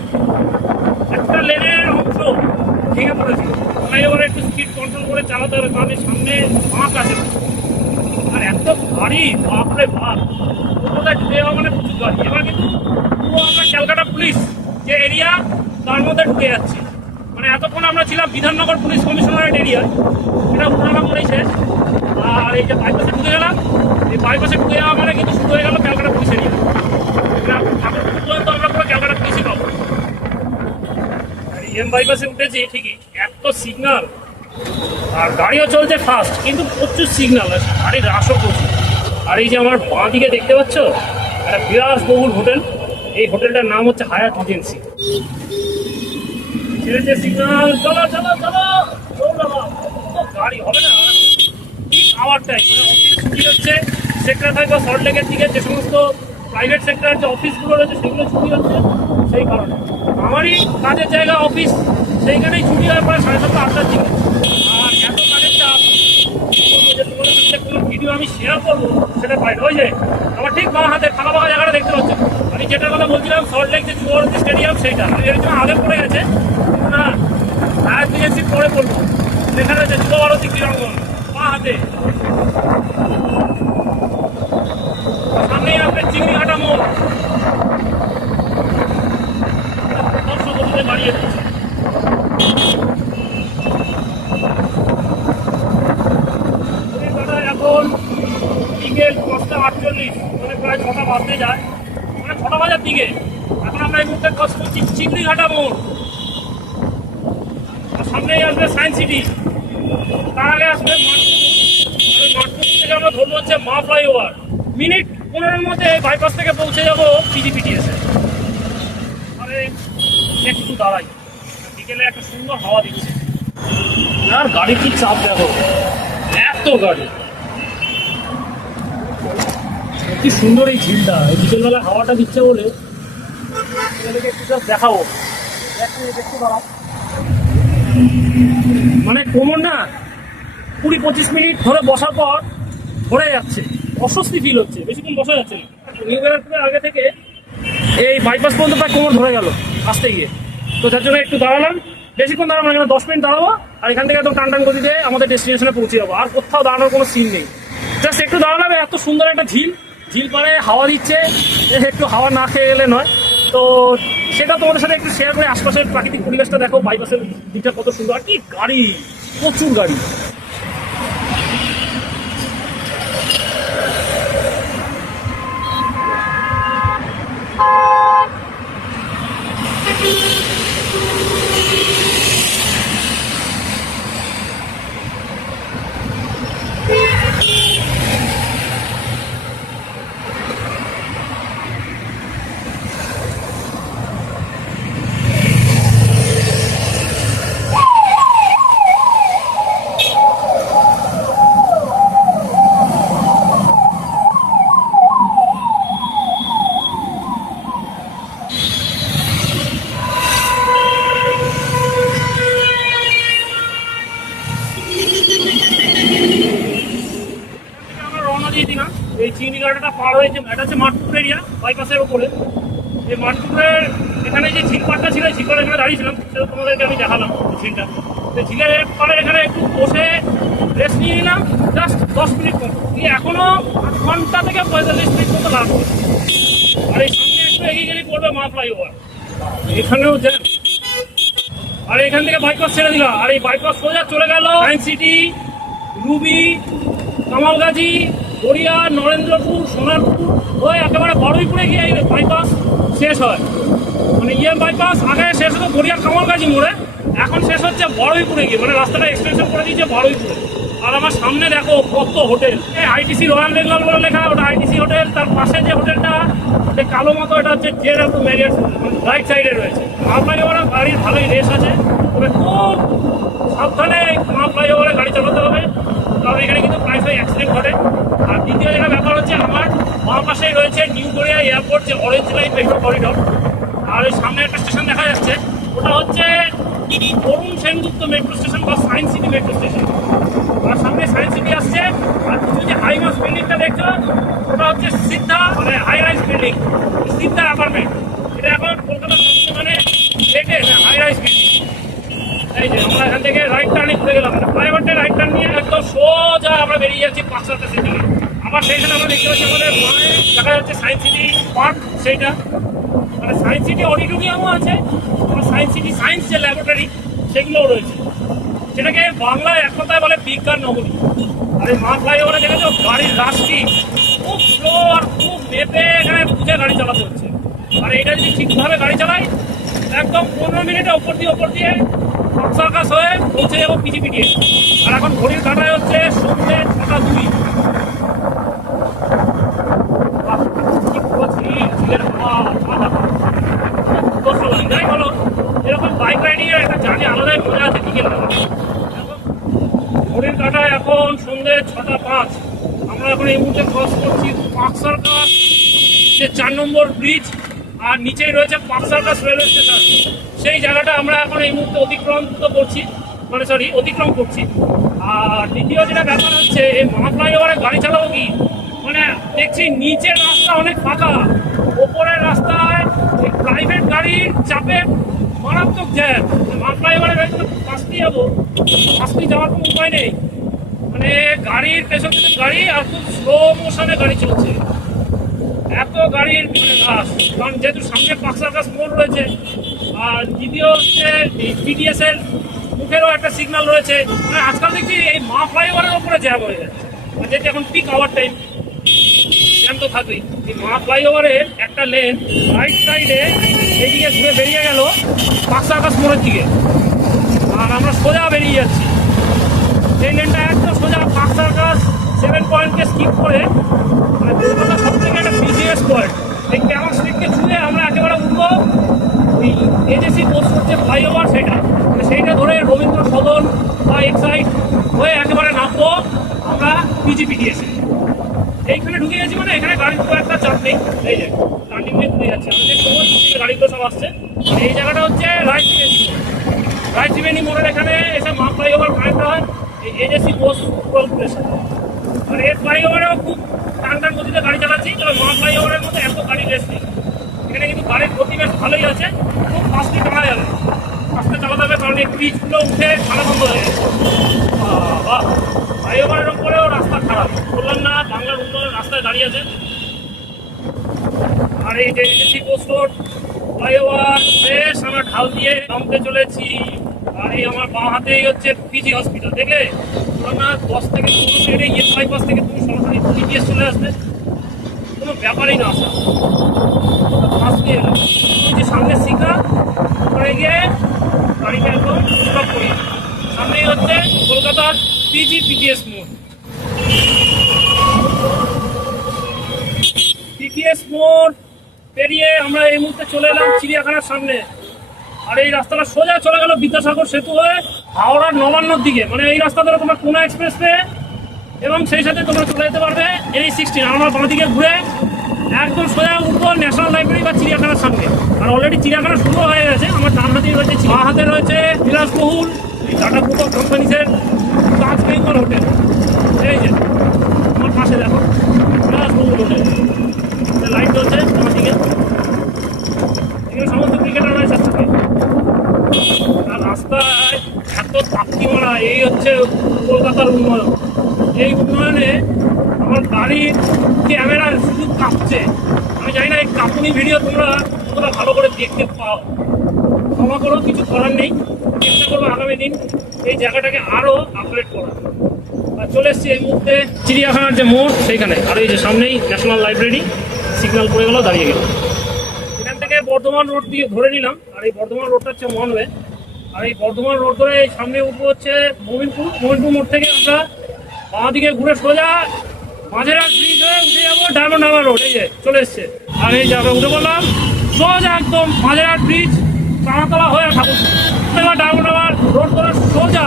একটা লেনের অংশ ভেঙে পড়েছিল। ফ্লাইওভারে একটু স্পিড কন্ট্রোল করে চালাতে হবে, কারণ সামনে বাঁক আছে। আর এত গাড়ি, বাপরে বাপ, কোথায় ঢুকে যাওয়া মানে প্রচুর গাড়ি। এবার কিন্তু পুরো আমরা ক্যালকাটা পুলিশ যে এরিয়া তার মধ্যে ঢুকে যাচ্ছি। মানে এতক্ষণ আমরা ছিলাম বিধাননগর পুলিশ কমিশনারেট এরিয়া, এটা উঠানা করেই শেষ। আর এই যে বাইপাসে ঢুকে গেলাম, এই বাইপাসে ঢুকে যাওয়া মানে কিন্তু শুরু হয়ে গেল ক্যালকাটা পুলিশ এরিয়া। ঠাকুরপুর পর্যন্ত আমরা পুরো ক্যালকাটা পুলিশই পাবো। আর এম বাইপাসে উঠেছি ঠিকই, এত সিগনাল আর গাড়িও চলছে ফাস্ট, কিন্তু প্রচুর সিগনাল, গাড়ির রাশও প্রচুর। আর এই যে আমার বাঁ দিকে দেখতে পাচ্ছ একটা বিলাসবহুল হোটেল, এই হোটেলটার নাম হচ্ছে হায়াত রিজেন্সি। ছেড়েছে সিগনাল, চলো চলো চলো, গাড়ি হবে না। ঠিক আওয়ার টাইম, মানে অফিস ছুটি হচ্ছে সেক্টর 5 বা সল্টলেকের দিকে যে সমস্ত প্রাইভেট সেক্টরের যে অফিসগুলো রয়েছে সেগুলো ছুটি হচ্ছে। সেই কারণে আমারই কাজের জায়গা অফিস, সেইখানেই ছুটি হয় প্রায় 7:30-8টার দিকে। আর এত কাজের চাপ যে তোমাদের সাথে কোনো ভিডিও আমি শেয়ার করবো সেটা পাই না। ওই যে আমার ঠিক বাঁ হাতে ফাঁকা ফাঁকা জায়গাটা দেখতে পাচ্ছ, আমি যেটার কথা বলছিলাম সল্ট লেক যে যুবভারতী স্টেডিয়াম সেইটা এর জন্য আগে পড়ে গেছে না, আর বিএসসি পরে পড়বো। সেখানে হচ্ছে যুবভারতী ক্রীড়াঙ্গন পা হাতে, সামনেই আসবে চিংড়িঘাটা মোড়। দর্শক বন্ধুদের বাড়িয়ে দিচ্ছে। এখন বিকেল 5:48, মানে প্রায় 6টা বাজতে যায়, মানে 6টা বাজার দিকে। এখন আমরা এই মুহূর্তে ক্রস করছি চিংড়িঘাটা মোড়, আর সামনেই আসবে সায়েন্স সিটি, তার আগে আসবে মাঠপুর থেকে আমরা ধরবো হচ্ছে মা ফ্লাইওভার। মিনিট 15-এর মধ্যে বাইপাস থেকে পৌঁছে যাবো পিজিপিটিএসে। মানে একটু দাঁড়াই, বিকেলে একটা সুন্দর হাওয়া দিচ্ছে, আর গাড়ি কি চাপ দেখো, এত গাড়ি, কি সুন্দর এই ঝিলটা। বিকেলবেলা হাওয়াটা দিচ্ছে বলে একটু দেখাবো। মানে কোমর না 20-25 মিনিট ধরে বসার পর ধরে যাচ্ছে, অস্বস্তি ফিল হচ্ছে, বেশিক্ষণ বসা যাচ্ছে না। নিউ ব্যারাকপুরের আগে থেকে এই বাইপাস পর্যন্ত প্রায় কোমর ধরে গেল আসতে গিয়ে, তো যার জন্য একটু দাঁড়ালাম। বেশিক্ষণ দাঁড়াবো না, 10 মিনিট দাঁড়াবো, আর এখান থেকে একদম টান গতিতে আমাদের ডেস্টিনেশনে পৌঁছে যাবো। আর কোথাও দাঁড়ানোর কোনো সিন নেই, জাস্ট একটু দাঁড়াবে। এত সুন্দর একটা ঝিল, ঝিল পাড়ে হাওয়া দিচ্ছে, একটু হাওয়া না খেয়ে গেলে নয়। তো সেটা তোমাদের সাথে একটু শেয়ার করে, আশপাশের প্রাকৃতিক পরিবেশটা দেখো, বাইপাসের দিকটা কত সুন্দর, আর কি গাড়ি, প্রচুর গাড়ি। এই চিংড়িঘাটাটা পার হয়ে যে এটা হচ্ছে মাঠপুর এরিয়া, বাইপাসের ওপরে। এই মাঠপুরের এখানে যে ঝিলপাড়টা ছিল, ঝিলপাড় এখানে দাঁড়িয়েছিলাম, সেটা তোমাদেরকে আমি দেখালাম ঝিলটা। তো ঝিলের পাড়ে এখানে একটু বসে রেস্ট নিয়ে নিলাম, জাস্ট 10 মিনিট মতো। এখনো 8 ঘন্টা থেকে 45 মিনিট মতো লাগবে। আর এই সামনে একটু এগিয়ে গেলেই পড়বে মা ফ্লাইওভার, এখানেও জ্যাম। আর এখান থেকে বাইপাস ছেড়ে দিলাম, আর এই বাইপাস সোজা চলে গেল Science City, Ruby, Kamalgazi, Garia, Narendrapur, Sonarpur হয়ে একেবারে বারুইপুরে গিয়ে এই বাইপাস শেষ হয়। মানে বাইপাস আগে শেষ হতো গড়িয়া কামালগাজী মোড়ে, এখন শেষ হচ্ছে বারুইপুরে গিয়ে, মানে রাস্তাটা এক্সটেনশন করে দিয়েছে বারুইপুরে। আর আমার সামনে দেখো কত হোটেল, এই আইটিসি রয়্যাল বেঙ্গল বলে লেখা, ওটা আইটিসি হোটেল। তার পাশে যে হোটেলটা কালো মতো, এটা হচ্ছে জেরাপুর ম্যারিয়ট, রাইট সাইডে রয়েছে। মা ফ্লাইওভারে গাড়ির ভালোই রেস আছে, তবে খুব সাবধানে মা ফ্লাইওভারে গাড়ি চালাতে হবে, কারণ এখানে কিন্তু প্রায়শই অ্যাক্সিডেন্ট ঘটে। আর দ্বিতীয় যেটা ব্যাপার হচ্ছে, আমার বাম পাশেই রয়েছে নিউ গড়িয়া এয়ারপোর্ট, যে অরেঞ্জ লাইন মেট্রো করিডর। আর ওই সামনে একটা স্টেশন দেখা যাচ্ছে, ওটা হচ্ছে অরুণ সেনগুপ্ত মেট্রো স্টেশন বা সায়েন্স সিটি মেট্রো স্টেশন। আর সামনে সায়েন্স সিটি আসছে, আর কিছু যে হাইমাস বিল্ডিংটা দেখছো, ওটা হচ্ছে সিদ্ধা, মানে হাই রাইজ বিল্ডিং, সিদ্ধা অ্যাপার্টমেন্ট। এটা এখন কলকাতার সবচেয়ে মানে হাই রাইজ বিল্ডিং। এই যে আমরা এখান থেকে রাইট টার্নে ঘুরে গেলাম, ফ্লাইওভারটা রাইট টার্ন নিয়ে একদম সোজা আমরা বেরিয়ে যাচ্ছি পাঁচসাথে সিটি। আবার সেইখানে আমরা দেখতে পাচ্ছি আমাদের মায়ে দেখা যাচ্ছে সায়েন্স সিটি পার্ক, সেইটা মানে সায়েন্স সিটি অডিটোরিয়ামও আছে, আর সায়েন্স সিটি সায়েন্স যে ল্যাবরেটরি সেগুলোও রয়েছে, যেটাকে বাংলায় এক কথায় বলে বিজ্ঞান নগরী। আর এই মা ফ্লাইওভারে দেখেছো গাড়ির রাশি খুব স্লো আর খুব মেপে এখানে বুঝে গাড়ি চালাতে হচ্ছে। আর এটা যদি ঠিকভাবে গাড়ি চালাই, একদম 15 মিনিটে ওপর দিয়ে সার্কাস হয়ে পৌঁছে যাবো পিটিপিটিএ। আর এখন ঘড়ির কাঁটায় হচ্ছে সন্ধ্যে 6:02। যাই বলো, এরকম বাইক রাইডিং এর একটা জার্নি আলাদাই মজা আছে বিকেলবেলা। ঘড়ির কাঁটায় এখন সন্ধ্যে 6:05। আমরা এখন এই মুহূর্তে ক্রস করছি পার্ক সার্কাস, যে 4 নম্বর ব্রিজ, আর নিচেই রয়েছে পার্ক সার্কাস রেলওয়ে স্টেশন। সেই জায়গাটা আমরা এখন এই মুহূর্তে অতিক্রম করছি। আর দ্বিতীয় যেটা ব্যাপার হচ্ছে, এই মা ফ্লাইওভারে গাড়ি চালাবো কি, মানে দেখছি নিচের রাস্তা অনেক ফাঁকা, ওপরের রাস্তায় প্রাইভেট গাড়ির চাপে মারাত্মক জ্যাম। ফ্লাইওভারের পাশ দিয়ে যাবো, পাশ দিয়ে যাওয়ার কোনো উপায় নেই, মানে গাড়ির পেছন থেকে গাড়ি আর খুব স্লো মোশনে গাড়ি চলছে, এত গাড়ির মানে রাস। কারণ যেহেতু সামনে পাকসার্কাস মোড় রয়েছে, আর দ্বিতীয় হচ্ছে পিডিএস এর মুখেরও একটা সিগন্যাল রয়েছে, মানে আজকাল দেখছি এই মা ফ্লাইওভারের ওপরে জ্যাম হয়ে যাচ্ছে, যেহেতু এখন পিক আওয়ার টাইম জ্যাম তো থাকবেই। এই মা ফ্লাইওভারের একটা লেন রাইট সাইডে এইদিকে ঘুরে বেরিয়ে গেল পাকসার্কাস মোড়ের দিকে, আর আমরা সোজা বেরিয়ে যাচ্ছি। এই লেনটা একদম সোজা পাকসার্কাস 7 পয়েন্টকে স্কিপ করে, মানে কলকাতার সব থেকে একটা বিজিএস পয়েন্ট, এই ক্যামার স্ট্রিটকে ছুঁয়ে আমরা একেবারে উঠবো ওই এজেসি পোস্ট যে ফ্লাইওভার সেটা, মানে সেইটা ধরে রবীন্দ্র সদন বা এক্সাইড হয়ে একেবারে নামবো আমরা পিজিপিডিএসে। এইখানে ঢুকে গেছি, মানে এখানে গাড়ির খুব একটা চাপ নেই, এই যে টার্নিং নিয়ে ঘুরে যাচ্ছে, আমাদের সময় গাড়িগুলো সব আসছে। এই জায়গাটা হচ্ছে রাইট ত্রিবেণী মোড়, রাইট ত্রিবেণী মোড়ের এখানে এসে মা ফ্লাইওভার কানেক্ট হয় এই এজেসি পোস্ট প্রোগ্রেস। আর এর ফ্লাইওভারেও খুব টান টান গতিতে গাড়ি চালাচ্ছি, তবে মা ফ্লাইওভারের মধ্যে এত গাড়ি রেস নেই, এখানে কিন্তু গাড়ির গতি বেশ ভালোই আছে, খুব ফাস্টলি চালা যাবে, ফাস্টে চালাতে হবে, কারণ এই ব্রিজগুলো উঠে খারাপ বন্ধ হয়ে গেছে। ফ্লাইওভারের উপরেও রাস্তা খারাপ, বললাম না বাংলার উন্নয়নের রাস্তায় দাঁড়িয়ে আছে। আর এই যে এজেসি পোস্ট রোড ফ্লাইওভার বেশ আমরা ঢাল দিয়ে নামতে চলেছি, আর এই আমার বাঁ হাতেই হচ্ছে পিজি হসপিটাল। দেখলে বললাম না 10 থেকে 15 মিনিটে ইয়েস বাইপাস থেকে তুমি সরাসরি পিজিএস চলে আসবে, কোনো ব্যাপারই না আসা। ফার্স্ট দিয়ে এলাম যে সামনে শিখা করে গিয়ে গাড়িকে একদম স্টপ করি, সামনেই হচ্ছে কলকাতার পিজিএস মোড়। পিজিএস মোড় পেরিয়ে আমরা এই মুহূর্তে চলে এলাম চিড়িয়াখানার সামনে, আর এই রাস্তাটা সোজা চলে গেল বিদ্যাসাগর সেতু হয়ে হাওড়ার নবান্নর দিকে, মানে এই রাস্তা ধরে তোমার কোনা এক্সপ্রেস পেয়ে, এবং সেই সাথে তোমরা চলে যেতে পারবে এই16। আমার বাঁ দিকে ঘুরে একদম সোজা উঠবো ন্যাশনাল লাইব্রেরি বা চিড়িয়াখানার সামনে। আর অলরেডি চিড়িয়াখানা শুরু হয়ে গেছে, আমার ডান হাতেই রয়েছে, বাঁ হাতে রয়েছে বিলাসবহুল টাটা গ্রুপ অফ কোম্পানিসের তাজ বেঙ্গল হোটেল। এই যে আমার পাশে দেখো বিলাসবহুল হোটেল, লাইট চলছে আমার দিকে, এখানে সমস্ত ক্রিকেটাররা চেষ্টা করে। আর রাস্তায় এত তাপ্তি মারা, এই হচ্ছে কলকাতার উন্নয়ন। এই উন্নয়নে আমার গাড়ির ক্যামেরা শুধু কাঁপছে, আমি জানি না এই কাঁপুনি ভিডিও তোমরা কতটা ভালো করে দেখতে পাও, ক্ষমা করো, কিছু করার নেই, চেষ্টা করবো আগামী দিন এই জায়গাটাকে আরও আপগ্রেড করা। আর চলে এসছি এই মুহূর্তে চিড়িয়াখানার যে মোড় সেইখানে, আর এই যে সামনেই ন্যাশনাল লাইব্রেরি, সিগন্যাল করে গেল, দাঁড়িয়ে গেল। এখান থেকে বর্ধমান রোড দিয়ে ধরে নিলাম, আর এই বর্ধমান রোডটা হচ্ছে ওয়ান ওয়ে, আর এই বর্ধমান রোড ধরে সামনে উঠবো হচ্ছে মোমিনপুর মোড় থেকে আমরা বাঁ দিকে ঘুরে সোজা মাঝেরহাট ব্রিজ হয়ে উঠে যাবো ডায়মন্ড হারবার রোড। এই যে চলে এসছে, আর এই জায়গায় উঠে বললাম সোজা একদম মাঝেরহাট ব্রিজ তারাতলা হয়ে ঠাকুর এবার ডায়মন্ড হারবার রোড ধরে সোজা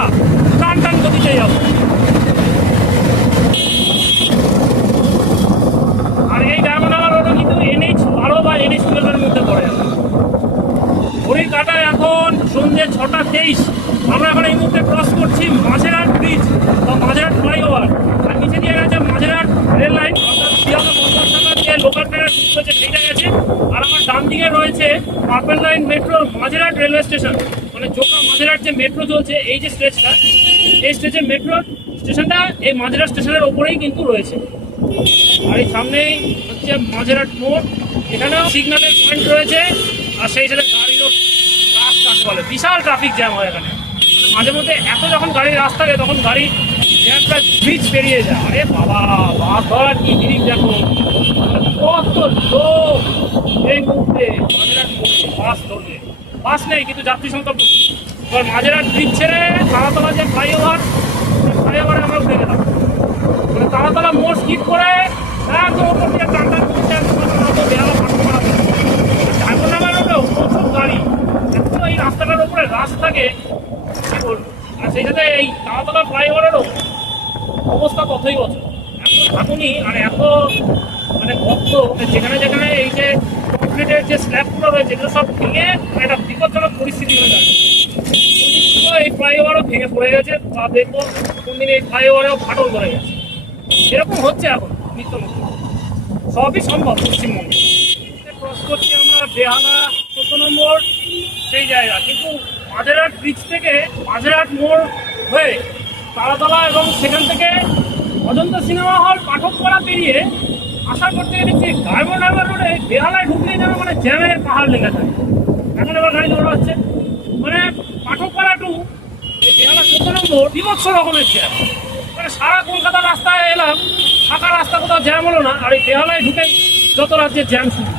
টান টান গতিতে যাবো। আর এই ডায়মন্ড হারবার রোডও কিন্তু NH12 বা NH12 মধ্যে পড়ে। ঘড়ির কাঁটায় এখন সন্ধ্যে 6:23, আমরা এখন এই মুহূর্তে ক্রস করছি মাঝেরহাট ব্রিজ বা মাঝেরহাট ফ্লাইওভার, আর নিচে দিয়ে গেছে মাঝেরহাট রেল লাইন, অর্থাৎ 50 টাকা দিয়ে লোকাল ট্রেনের রয়েছে সেইটা গেছে। আর আমার ডান দিকে রয়েছে purple line metro Majerhat railway station, মানে জোকা মাঝেরহাট যে মেট্রো চলছে এই যে স্টেজটা, এই স্টেজের মেট্রো স্টেশনটা এই মাঝেরহাট স্টেশনের ওপরেই কিন্তু রয়েছে। আর এই সামনেই হচ্ছে মাঝেরহাট মোড়, এখানেও সিগন্যালের পয়েন্ট রয়েছে, আর সেই সাথে গাড়িরও রাস কাকে বলে, বিশাল ট্রাফিক জ্যাম হয় এখানে। মাঝে মধ্যে এত যখন গাড়ির রাস্তা থাকে তখন গাড়ি জ্যামটা ব্রিজ পেরিয়ে যায়। আরে বাবা, বাস ধরার কি জিনিস দেখো, কত লোক এই মুহূর্তে মাঝেরহাট মোড়ে বাস ধরবে, বাস নেই কিন্তু যাত্রী সংখ্যা প্রচুর। এবার মাঝেরহাট ব্রিজ ছেড়ে তারাতলা যে ফ্লাইওভারে আমরা উঠে গেলাম, মানে তারাতলা মোড় স্কিপ করে একদম ওপর দিয়ে টান টান করতে প্রচুর গাড়ি, এত এই রাস্তাটার উপরে রাস থাকে কি বলবো। আর সেই সাথে এই তারাতলা ফ্লাইওভারেরও অবস্থা ততই বছর, এত থাকুনি আর এত মানে ভক্ত, যেখানে যেখানে এই যে কংক্রিটের যে স্ল্যাবগুলো রয়েছে এগুলো সব ভেঙে একটা বিপজ্জনক পরিস্থিতি হয়ে যাবে। এই ফ্লাইওভারও ভেঙে পড়ে গেছে, বা দেখবো কোনদিন এই ফ্লাইওভারেও ফাটল ধরে গেছে, এরকম হচ্ছে এখন। নিত্য নতুন সবই সম্ভব পশ্চিমবঙ্গে। ক্রস করছি আমরা বেহালা 14 নম্বর সেই জায়গা, কিন্তু মাঝেরহাট ব্রিজ থেকে মাঝেরহাট মোড় হয়ে তারাতলা এবং সেখান থেকে অজন্তা সিনেমা হল পাঠকপাড়া পেরিয়ে আশা করতে গেলে দেখছি ডায়মন্ড হারবার রোডে বেহালায় ঢুকলেই যেন মানে জ্যামের পাহাড় লেগে থাকে। এখন এবার গাড়ি দৌড়াচ্ছে মানে পাঠকপাড়া টু এই বেহালা 14 নম্বর বিভৎস রকমের জ্যাম। মানে সারা কলকাতার রাস্তায় এলাম, ফাঁকা রাস্তা কোথাও জ্যাম হলো না, আর এই বেহালায় ঢুকেই যত রাজ্যের জ্যাম শুরু।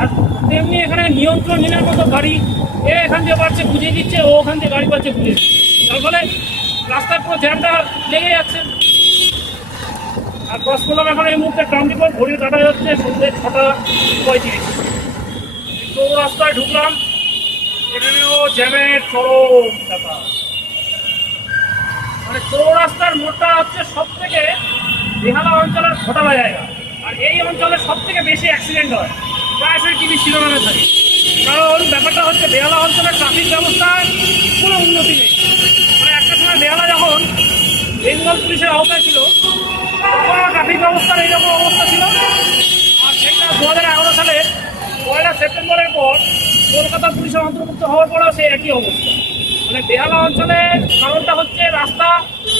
আর তেমনি এখানে নিয়ন্ত্রণহীনের মতো গাড়ি এখান দিয়ে পাচ্ছে বুঝিয়ে দিচ্ছে, ও ওখান দিয়ে গাড়ি পাচ্ছে বুঝিয়ে দিচ্ছে, তার ফলে রাস্তার পুরো জ্যামটা লেগে যাচ্ছে। আর ক্রস করলাম এখন এই মুহূর্তে ট্রামডিপোর, ঘড়ির কাটা যাচ্ছে সন্ধ্যে 6:35। রাস্তায় ঢুকলাম, এখানেও জ্যামের চরম ব্যাপার। মানে চৌরাস্তার মোড়টা হচ্ছে সব থেকে বেহালা অঞ্চলের ঘোটালা জায়গা, আর এই অঞ্চলে সব থেকে বেশি অ্যাক্সিডেন্ট হয় প্রায়শই টিভি শিরোনামে থাকে। কারণ ব্যাপারটা হচ্ছে বেহালা অঞ্চলের ট্রাফিক ব্যবস্থার কোনো উন্নতি নেই। মানে একটা সময় বেহালা যখন বেঙ্গল পুলিশের আওতায় ছিল তখন ট্রাফিক ব্যবস্থার এইরকম অবস্থা ছিল, আর সেটা 2011 সালের 1 সেপ্টেম্বরের পর কলকাতা পুলিশের অন্তর্ভুক্ত হওয়ার পরেও সেই একই অবস্থা। মানে বেহালা অঞ্চলের কারণটা হচ্ছে রাস্তা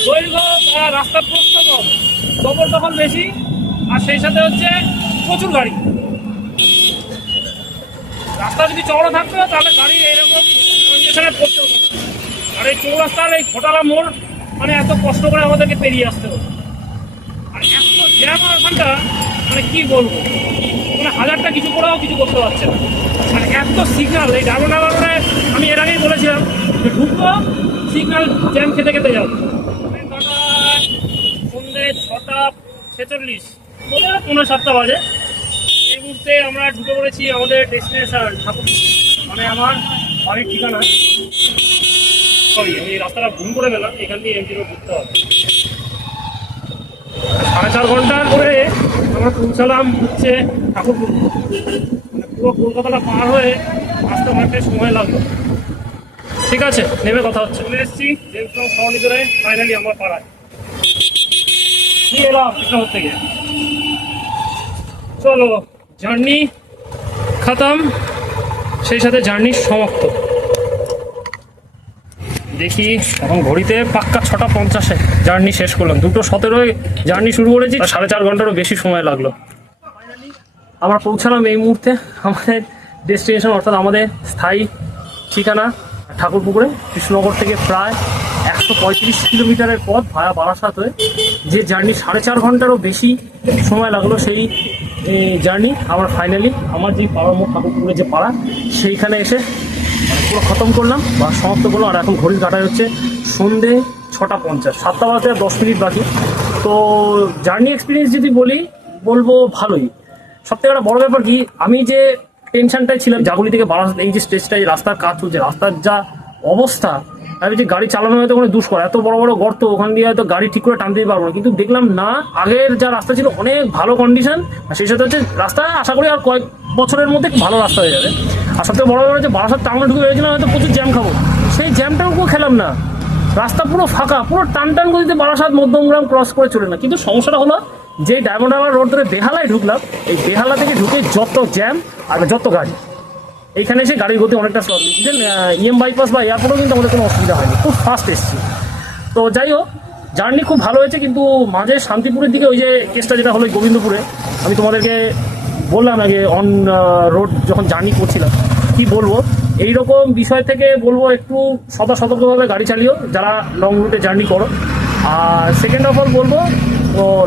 দৈর্ঘ্য বা রাস্তার প্রস্থ কম, জবরদখল বেশি, আর সেই সাথে হচ্ছে প্রচুর গাড়ি। রাস্তা যদি চওড়া থাকতো তাহলে গাড়ি এইরকম কন্ডিশনে পড়তে হতো না। আর এই চৌরাস্তার এই ঘোটালা মোড় মানে এত কষ্ট করে আমাদেরকে পেরিয়ে আসতে হতো। আর এত জ্যাম ওখানটা মানে কী বলবো, মানে হাজারটা কিছু করেও কিছু করতে পারছে না। মানে এত সিগন্যাল, এই ডায়মন্ড হারবারে আমি এর আগেই বলেছিলাম যে ঢুকবো সিগন্যাল জ্যাম খেতে খেতে যাবো। সন্ধ্যে 6:46 পৌনে 7টা বাজে। এই মুহূর্তে আমরা ঢুকে পড়েছি আমাদের ডেস্টিনেশন ঠাকুর, মানে আমার বাড়ির ঠিকানা। সরি, আমি রাস্তাটা ভুল করে পেলাম, এখান দিয়ে এমজি রোড ঢুকতে হবে। 4.5 ঘন্টা করে আমরা পৌঁছালাম হচ্ছে ঠাকুরপুর। মানে পুরো কলকাতাটা পার হয়ে আসতে অনেকটাই সময় লাগলো। ঠিক আছে, নেমে কথা হচ্ছে। চলে এসেছি জেমস সরণি ধরে ফাইনালি আমার পাড়ায় এলাম কৃষ্ণনগর থেকে। চলো, জার্নি খতম, সেই সাথে জার্নি সমাপ্ত। দেখি এখন ঘড়িতে পাক্কা 6:50 জার্নি শেষ করলাম। 2:17 জার্নি শুরু করেছি, 4.5 ঘন্টারও বেশি সময় লাগলো। আমরা পৌঁছালাম এই মুহূর্তে আমাদের ডেস্টিনেশন, অর্থাৎ আমাদের স্থায়ী ঠিকানা ঠাকুরপুকুরে। কৃষ্ণনগর থেকে প্রায় 135 কিলোমিটারের পথ ভায়া বারাসাত হয়ে যে জার্নি 4.5 ঘন্টারও বেশি সময় লাগলো, সেই জার্নি আমরা ফাইনালি আমার যে পাড়ার মোড় ঠাকুরপুকুরে যে পাড়া সেইখানে এসে পুরো খতম করলাম বা সমাপ্ত করলাম। আর এখন ঘড়ির কাটায় হচ্ছে সন্ধ্যে 6:50, 7টা বাজতে 10 মিনিট বাকি। তো জার্নি এক্সপিরিয়েন্স যদি বলবো ভালোই। সবথেকে একটা বড় ব্যাপার কি, আমি যে টেনশনটাই ছিলাম জাগুলি থেকে বারাসাত এই যে স্টেজটাই রাস্তার কাজ চলছে, রাস্তার যা অবস্থা, আমি যে গাড়ি চালানো হয়তো কোনো দুষ্কর, এত বড় বড় গর্ত, ওখান দিয়ে হয়তো গাড়ি ঠিক করে টানতেই পারবো না। কিন্তু দেখলাম না, আগের যা রাস্তা ছিল অনেক ভালো কন্ডিশন, আর সেই সাথে হচ্ছে রাস্তা আশা করি আর কয়েক বছরের মধ্যে ভালো রাস্তা হয়ে যাবে। আর সবথেকে বড় ব্যাপার হচ্ছে বারাসাত টাউনে ঢুকে ভেবেছিলাম হয়তো প্রচুর জ্যাম খাবো, সেই জ্যামটাও খেলাম না। রাস্তা পুরো ফাঁকা, পুরো টান গতিতে বারাসাত মধ্যমগ্রাম ক্রস করে চলে না। কিন্তু সমস্যাটা হলো যে ডায়মন্ড হারবার রোড ধরে বেহালায় ঢুকলাম, এই বেহালা থেকে ঢুকে যত জ্যাম আর যত গাড়ি, এইখানে এসে গাড়ির গতি অনেকটা স্লো। ইএম বাইপাস বা এয়ারপোর্টেও কিন্তু আমাদের কোনো অসুবিধা হয়নি, খুব ফাস্ট এসেছি। তো যাই হোক, জার্নি খুব ভালো হয়েছে। কিন্তু মাঝে শান্তিপুরের দিকে ওই যে কেসটা যেটা হলো গোবিন্দপুরে, আমি তোমাদেরকে বললাম আগে অন রোড যখন জার্নি করছিলাম, কি বলবো, এইরকম বিষয় থেকে বলবো একটু সতর্কভাবে গাড়ি চালিও যারা লং রুটে জার্নি করো। আর সেকেন্ড অফ অল বলবো,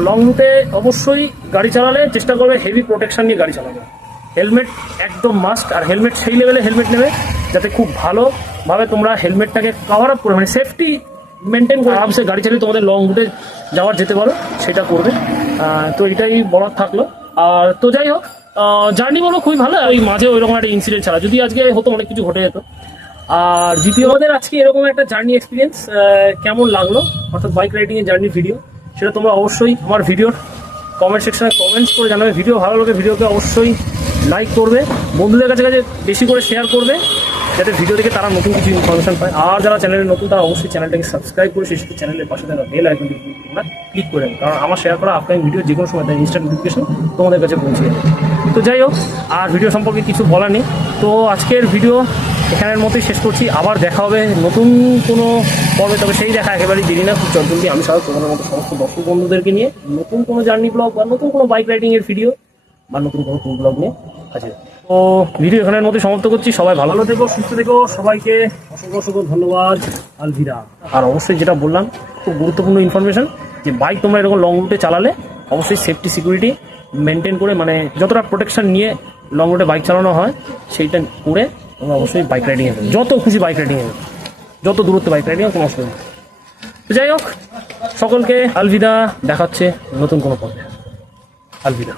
লং রুটে অবশ্যই গাড়ি চালালে চেষ্টা করবে হেভি প্রোটেকশন নিয়ে গাড়ি চালাবে। হেলমেট একদম মাস্ট, আর হেলমেট সেই লেভেলে হেলমেট নেবে যাতে খুব ভালোভাবে তোমরা হেলমেটটাকে কভার আপ করে, মানে সেফটি মেনটেন করে আরামসে গাড়ি চালিয়ে তোমাদের লং রুটে যেতে পারো, সেটা করবে। তো এটাই বলার থাকলো। আর তো যাই হোক, জার্নি বলো খুবই ভালো। ওই মাঝে ওইরকম একটা ইনসিডেন্ট ছাড়া, যদি আজকে হতো অনেক কিছু ঘটে যেত। আর দ্বিতীয় আমাদের আজকে এরকম একটা জার্নি এক্সপিরিয়েন্স কেমন লাগলো, অর্থাৎ বাইক রাইডিংয়ের জার্নি ভিডিও, সেটা তোমরা অবশ্যই আমার ভিডিওর কমেন্ট সেকশনে কমেন্টস করে জানাবে। ভিডিও ভালো লাগে ভিডিওকে অবশ্যই লাইক করবে, বন্ধুদের কাছে বেশি করে শেয়ার করবে, যাতে ভিডিও দেখে তারা নতুন কিছু ইনফরমেশন পায়। আর যারা চ্যানেলে নতুন তারা অবশ্যই চ্যানেলটাকে সাবস্ক্রাইব করে সেই সাথে চ্যানেলের পাশে থাকা বেল আইকনটি তোমরা ক্লিক করে দেন, কারণ আমার শেয়ার করা আপকামিং ভিডিও যে কোনো সময় তার ইনস্ট্যান্ট নোটিফিকেশন তোমাদের কাছে পৌঁছে যাবে। তো যাই হোক, আর ভিডিও সম্পর্কে কিছু বলার নেই। তো আজকের ভিডিও এখানের মতোই শেষ করছি। আবার দেখা হবে নতুন কোনো পর্বে, তবে সেই দেখা একেবারেই দেরি না, খুব চটজলদি আমি সবাই তোমাদের মতো সমস্ত দর্শক বন্ধুদেরকে নিয়ে নতুন কোনো জার্নি ব্লগ বা নতুন কোনো বাইক রাইডিংয়ের ভিডিও বা নতুন কোনো ট্যুর ব্লগ নিয়ে আছে। তো ভিডিও এখানের মধ্যে সমাপ্ত করছি। সবাই ভালো থেকো, সুস্থ থেকো, সবাইকে অসংখ্য অসংখ্য ধন্যবাদ, আলভিরা। আর অবশ্যই যেটা বললাম খুব গুরুত্বপূর্ণ ইনফরমেশন, যে বাইক তোমরা এরকম লং রুটে চালালে অবশ্যই সেফটি সিকিউরিটি মেনটেন করে, মানে যতটা প্রোটেকশন নিয়ে লং রুটে বাইক চালানো হয় সেইটা করে তোমরা অবশ্যই বাইক রাইডিংয়ে যাবে, যত খুশি বাইক রাইডিংয়ে যাবে, যত দূরত্ব বাইক রাইডিংয়ে কোনো অসুবিধা নেই। তো যাই হোক, সকলকে আলভিদা, দেখা হচ্ছে নতুন কোনো পর্বে। আলভিদা।